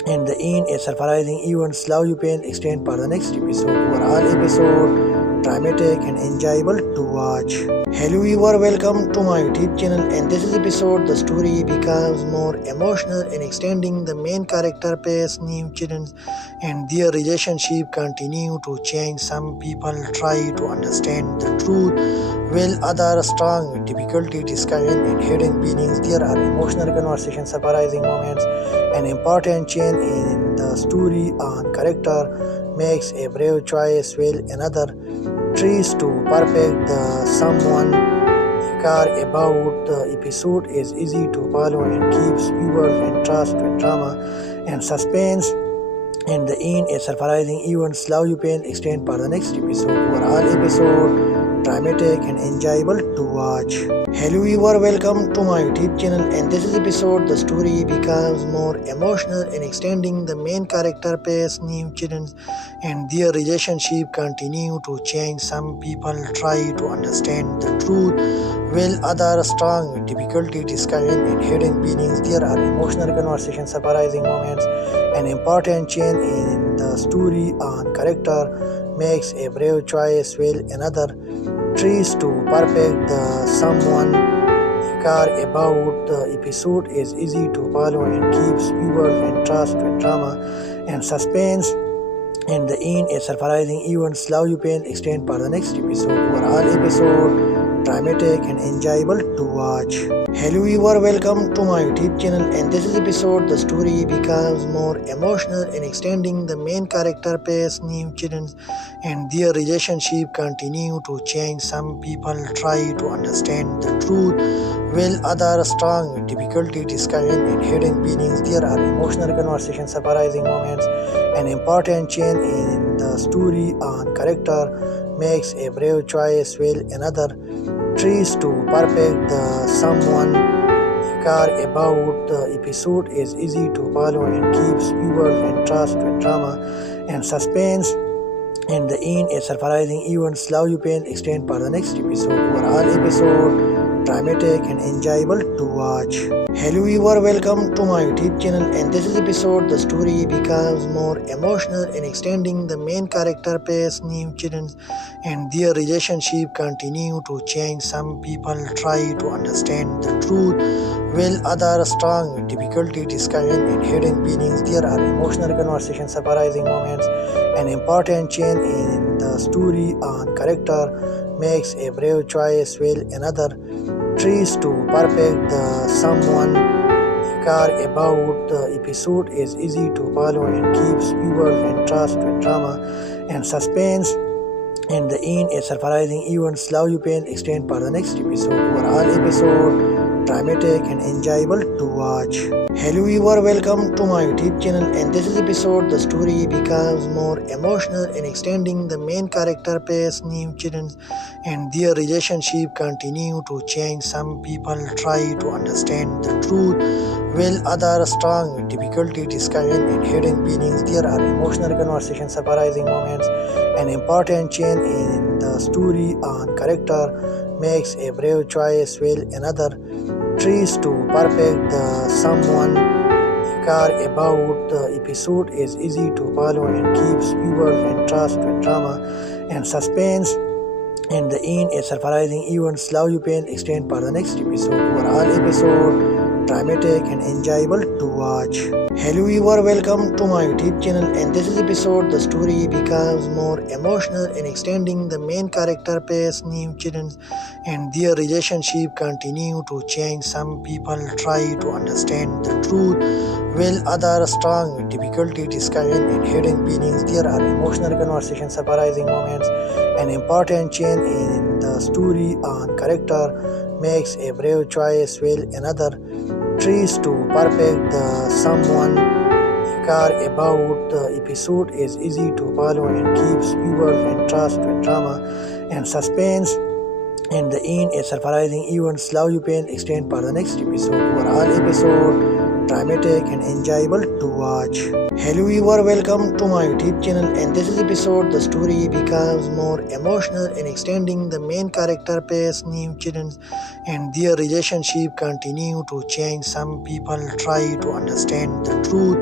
In the end, a surprising event, love you pain extend for the next episode. Overall episode dramatic and enjoyable to watch. Hello viewer, welcome to my YouTube channel, and this is episode the story becomes more emotional and extending the main character pace new children and their relationship continue to change. Some people try to understand the truth while others strong with difficulty discovering and hidden meanings. There are emotional conversations, surprising moments, an important change in the story on character makes a brave choice while another tries to perfect the someone care about. The episode is easy to follow and keeps viewers entranced with drama and suspense. In the end, a surprising event, love you pain extend for the next episode. Overall episode dramatic and enjoyable to watch. Hello viewer, welcome to my YouTube channel, and this is episode the story becomes more emotional and extending the main character pace new children and their relationship continue to change. Some people try to understand the truth while others strong with difficulty discovering and hidden meanings. There are emotional conversations, surprising moments, an important change in the story on character makes a brave choice while another tries to perfect the someone care about. The episode is easy to follow and keeps viewers entranced with drama and suspense. In the end, a surprising event, love you pain extend for the next episode. Overall episode dramatic and enjoyable to watch. Hello viewer, welcome to my YouTube channel, and this is episode the story becomes more emotional and extending the main character pace new children and their relationship continue to change. Some people try to understand the truth while others strong with difficulty discovering and hidden meanings. There are emotional conversations, surprising moments, an important change in the story on character makes a brave choice while another tries to perfect the someone care about. The episode is easy to follow and keeps viewers entranced with drama and suspense. In the end, a surprising event, love you pain extend for the next episode. Overall episode dramatic and enjoyable to watch. Hello viewer, welcome to my YouTube channel, and this is episode the story becomes more emotional and extending the main character pace new children and their relationship continue to change. Some people try to understand the truth while others strong with difficulty discovering and hidden meanings. There are emotional conversations, surprising moments, an important change in the story on character makes a brave choice while another tries to perfect the someone care about. The episode is easy to follow and keeps viewers entranced with drama and suspense. In the end, a surprising event slow you pain extend for the next episode. Overall episode dramatic and enjoyable to watch. Hello viewer, welcome to my YouTube channel, and this is episode the story becomes more emotional and extending the main character pace new children and their relationship continue to change. Some people try to understand the truth while others strong with difficulty discovering and hidden meanings. There are emotional conversations, surprising moments, an important change in the story on character makes a brave choice while another tries to perfect the someone care about. The episode is easy to follow and keeps viewers entranced with drama and suspense. In the end, a surprising event slow you pain extend for the next episode. Overall episode dramatic and enjoyable to watch. Hello viewer, welcome to my YouTube channel, and this is episode the story becomes more emotional and extending the main character pace new children and their relationship continue to change. Some people try to understand the truth while others strong with difficulty discovering and hidden meanings. There are emotional conversations, surprising moments, an important change in the story on character makes a brave choice while another tries to perfect the someone care about. The episode is easy to follow and keeps viewers entranced with drama and suspense. In the end, a surprising event slow you pain extend for the next episode. Overall episode dramatic and enjoyable to watch. Hello viewer, welcome to my YouTube channel, and this is episode the story becomes more emotional and extending the main character pace new children and their relationship continue to change. Some people try to understand the truth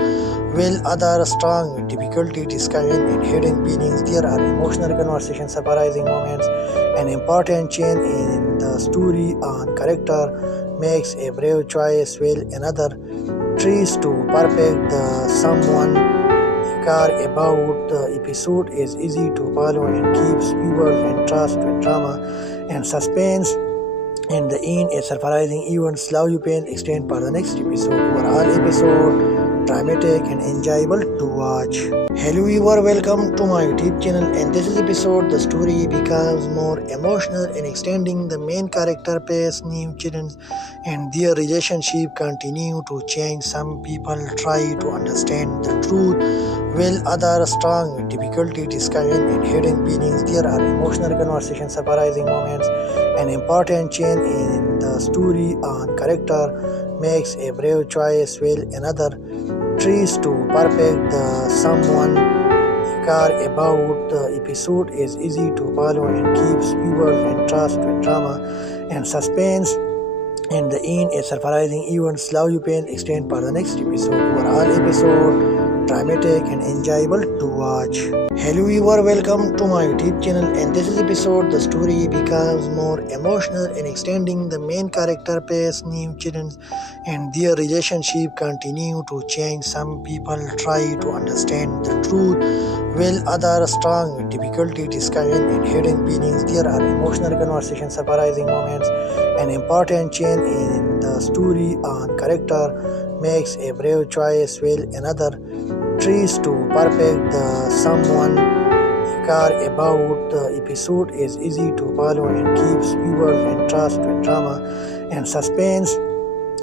while others strong with difficulty discovering and hidden meanings. There are emotional conversations, surprising moments, an important change in the story on character makes a brave choice while another tries to perfect the someone care about. The episode is easy to follow and keeps viewers entranced with drama and suspense. In the end, a surprising event slow you pain extend for the next episode. Overall episode dramatic and enjoyable to watch. Hello viewer, welcome to my YouTube channel, and this is episode the story becomes more emotional and extending the main character pace new children and their relationship continue to change. Some people try to understand the truth while others strong with difficulty discovering and hidden meanings. There are emotional conversations, surprising moments, an important change in the story on character makes a brave choice while another tries to perfect the someone care about. The episode is easy to follow and keeps viewers entranced with drama and suspense. In the end, a surprising event slow you pain extend for the next episode. Overall episode dramatic and enjoyable to watch. Hello viewer, welcome to my YouTube channel, and this is episode the story becomes more emotional and extending the main character pace new children and their relationship continue to change. Some people try to understand the truth while others strong with difficulty discovering and hidden meanings. There are emotional conversations, surprising moments, an important change in the story on character makes a brave choice while another tries to perfect the someone care about. The episode is easy to follow and keeps viewers entranced with drama and suspense.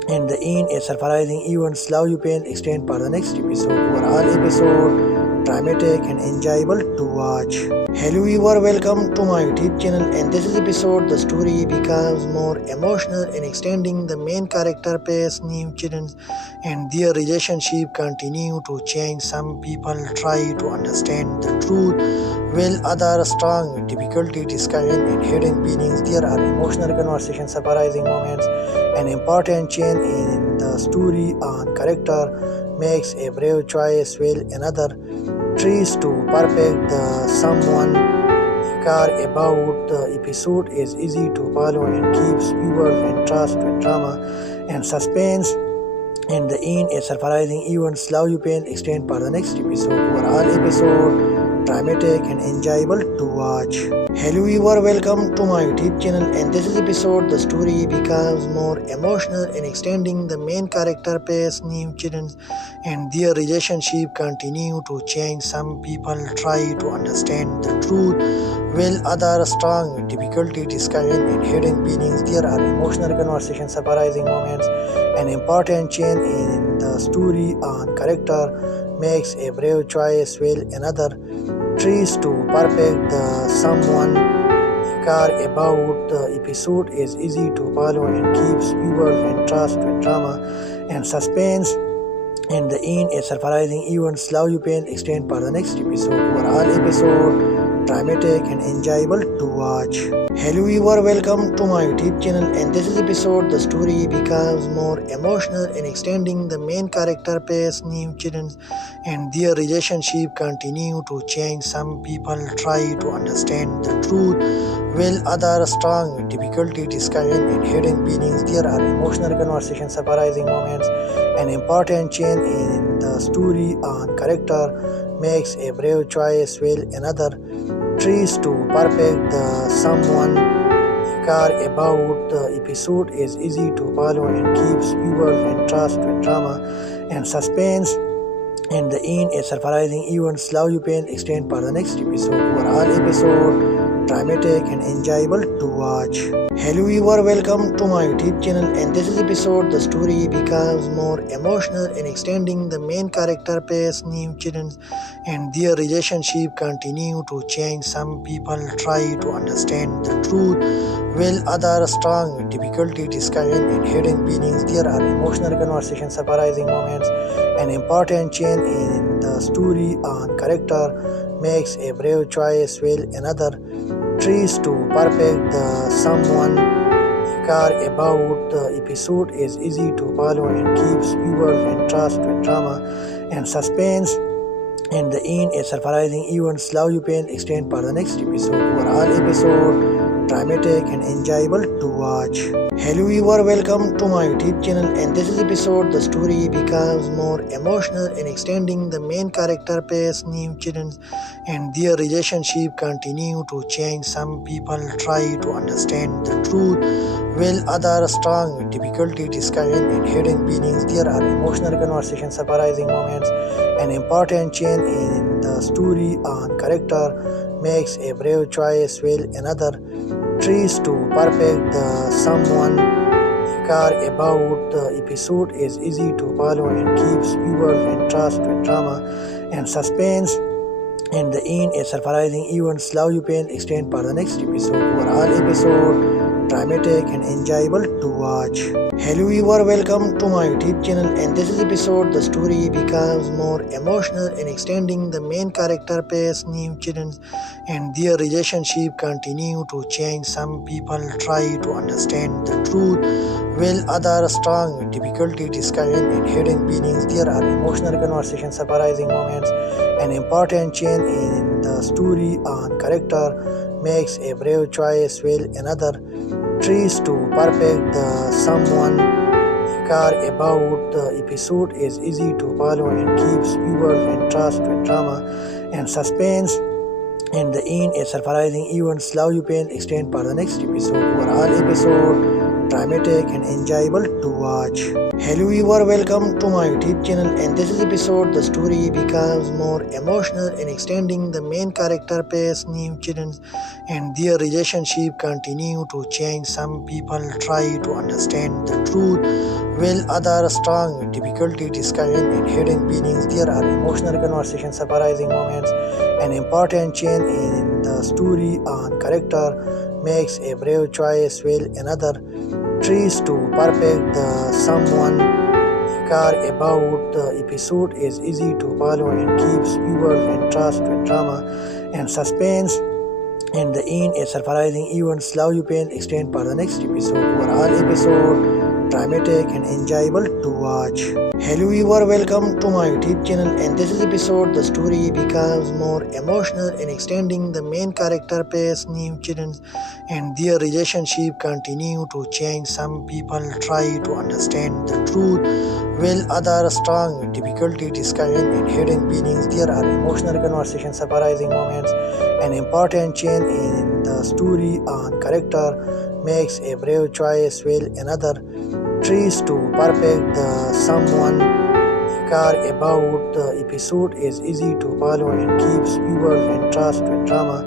In the end, a surprising event slow you pain extend for the next episode. Overall episode dramatic and enjoyable to watch. Hello viewer, welcome to my YouTube channel, and this is episode the story becomes more emotional and extending the main character pace new children and their relationship continue to change. Some people try to understand the truth while others strong with difficulty discovering and hidden meanings. There are emotional conversations, surprising moments, an important change in the story on character makes a brave choice while another tries to perfect the someone care about. The episode is easy to follow and keeps viewers entranced with drama and suspense. In the end, a surprising event slow you pain extend for the next episode. Overall episode dramatic and enjoyable to watch. Hello viewer, welcome to my YouTube channel, and this is episode the story becomes more emotional and extending the main character pace new children and their relationship continue to change. Some people try to understand the truth while others strong with difficulty discovering and hidden meanings. There are emotional conversations, surprising moments, an important change in the story on character makes a brave choice while another tries to perfect the someone care about. The episode is easy to follow and keeps viewers entranced with drama and suspense. In the end, a surprising event slow you pain extend for the next episode. Overall episode dramatic and enjoyable to watch. Hello viewer, welcome to my YouTube channel, and this is episode the story becomes more emotional and extending the main character pace new children and their relationship continue to change. Some people try to understand the truth while others strong with difficulty discovering and hidden meanings. There are emotional conversations, surprising moments, an important change in the story on character makes a brave choice while another tries to perfect the someone care about. The episode is easy to follow and keeps viewers entranced with drama and suspense. In the end, a surprising event slow you pain extend for the next episode. Overall episode dramatic and enjoyable to watch. Hello viewer, welcome to my YouTube channel, and this is episode the story becomes more emotional and extending the main character pace new children and their relationship continue to change. Some people try to understand the truth while others strong with difficulty discovering and hidden meanings. There are emotional conversations, surprising moments, an important change in the story on character makes a brave choice while another tries to perfect the someone care about. The episode is easy to follow and keeps viewers entranced with drama and suspense. In the end, a surprising event slow you pain extend for the next episode. Overall episode dramatic and enjoyable to watch. Hello viewer, welcome to my YouTube channel, and this is episode the story becomes more emotional and extending the main character pace new children and their relationship continue to change. Some people try to understand the truth while others strong with difficulty discovering and hidden meanings. There are emotional conversations, surprising moments, an important change in the story on character makes a brave choice while another tries to perfect the someone care about. The episode is easy to follow and keeps viewers entranced with drama and suspense. In the end, a surprising event slow you pain extend for the next episode. Overall episode dramatic and enjoyable to watch. Hello viewer, welcome to my YouTube channel, and this is episode the story becomes more emotional and extending the main character pace new children and their relationship continue to change. Some people try to understand the truth while others strong with difficulty discovering and hidden meanings. There are emotional conversations, surprising moments, an important change in the story on character makes a brave choice while another tries to perfect the someone care about. The episode is easy to follow and keeps viewers entranced with drama and suspense. In the end, a surprising event slow you pain extend for the next episode. Overall episode dramatic and enjoyable to watch. Hello viewer, welcome to my YouTube channel, and this is episode the story becomes more emotional and extending the main character pays new challenge and their relationship continue to change. Some people try to understand the truth while others strong with difficulty discovering and hidden meanings. There are emotional conversations, surprising moments, an important change in the story on character makes a brave choice while another tries to perfect the someone care about. The episode is easy to follow and keeps viewers entranced with drama and suspense. In the end, a surprising event slow you pain extend for the next episode. Overall episode dramatic and enjoyable to watch. Hello viewer, welcome to my YouTube channel, and this is episode the story becomes more emotional and extending the main character pays new challenge and their relationship continue to change. Some people try to understand the truth while others strong with difficulty discovering and hidden meanings. There are emotional conversations, surprising moments, an important change in the story on character makes a brave choice while another tries to perfect the someone care about. The episode is easy to follow and keeps viewers entranced with drama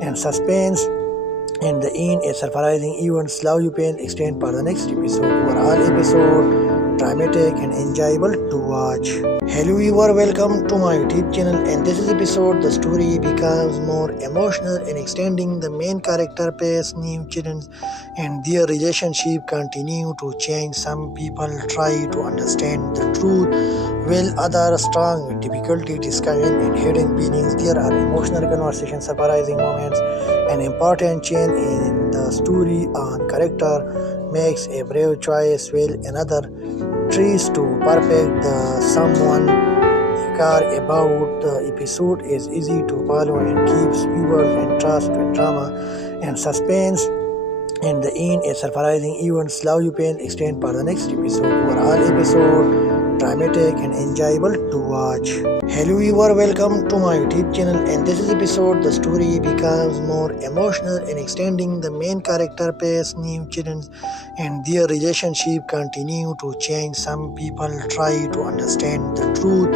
and suspense. In the end, a surprising event slow you pain extend for the next episode. Overall episode dramatic and enjoyable to watch. Hello viewer, welcome to my YouTube channel, and this is episode the story becomes more emotional and extending the main character pays new challenge and their relationship continue to change. Some people try to understand the truth while others strong with difficulty discovering and hidden meanings. There are emotional conversations, surprising moments, an important change in the story on character makes a brave choice while another tries to perfect the someone care about. The episode is easy to follow and keeps viewers entranced with drama and suspense. In the end, a surprising event slow you pain extend for the next episode. Overall episode dramatic and enjoyable to watch. Hello viewer, welcome to my YouTube channel, and this is episode the story becomes more emotional and extending the main character pays new challenge and their relationship continue to change. Some people try to understand the truth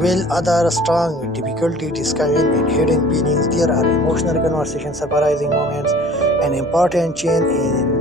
while others strong with difficulty discovering and hidden meanings. There are emotional conversations, surprising moments, an important change in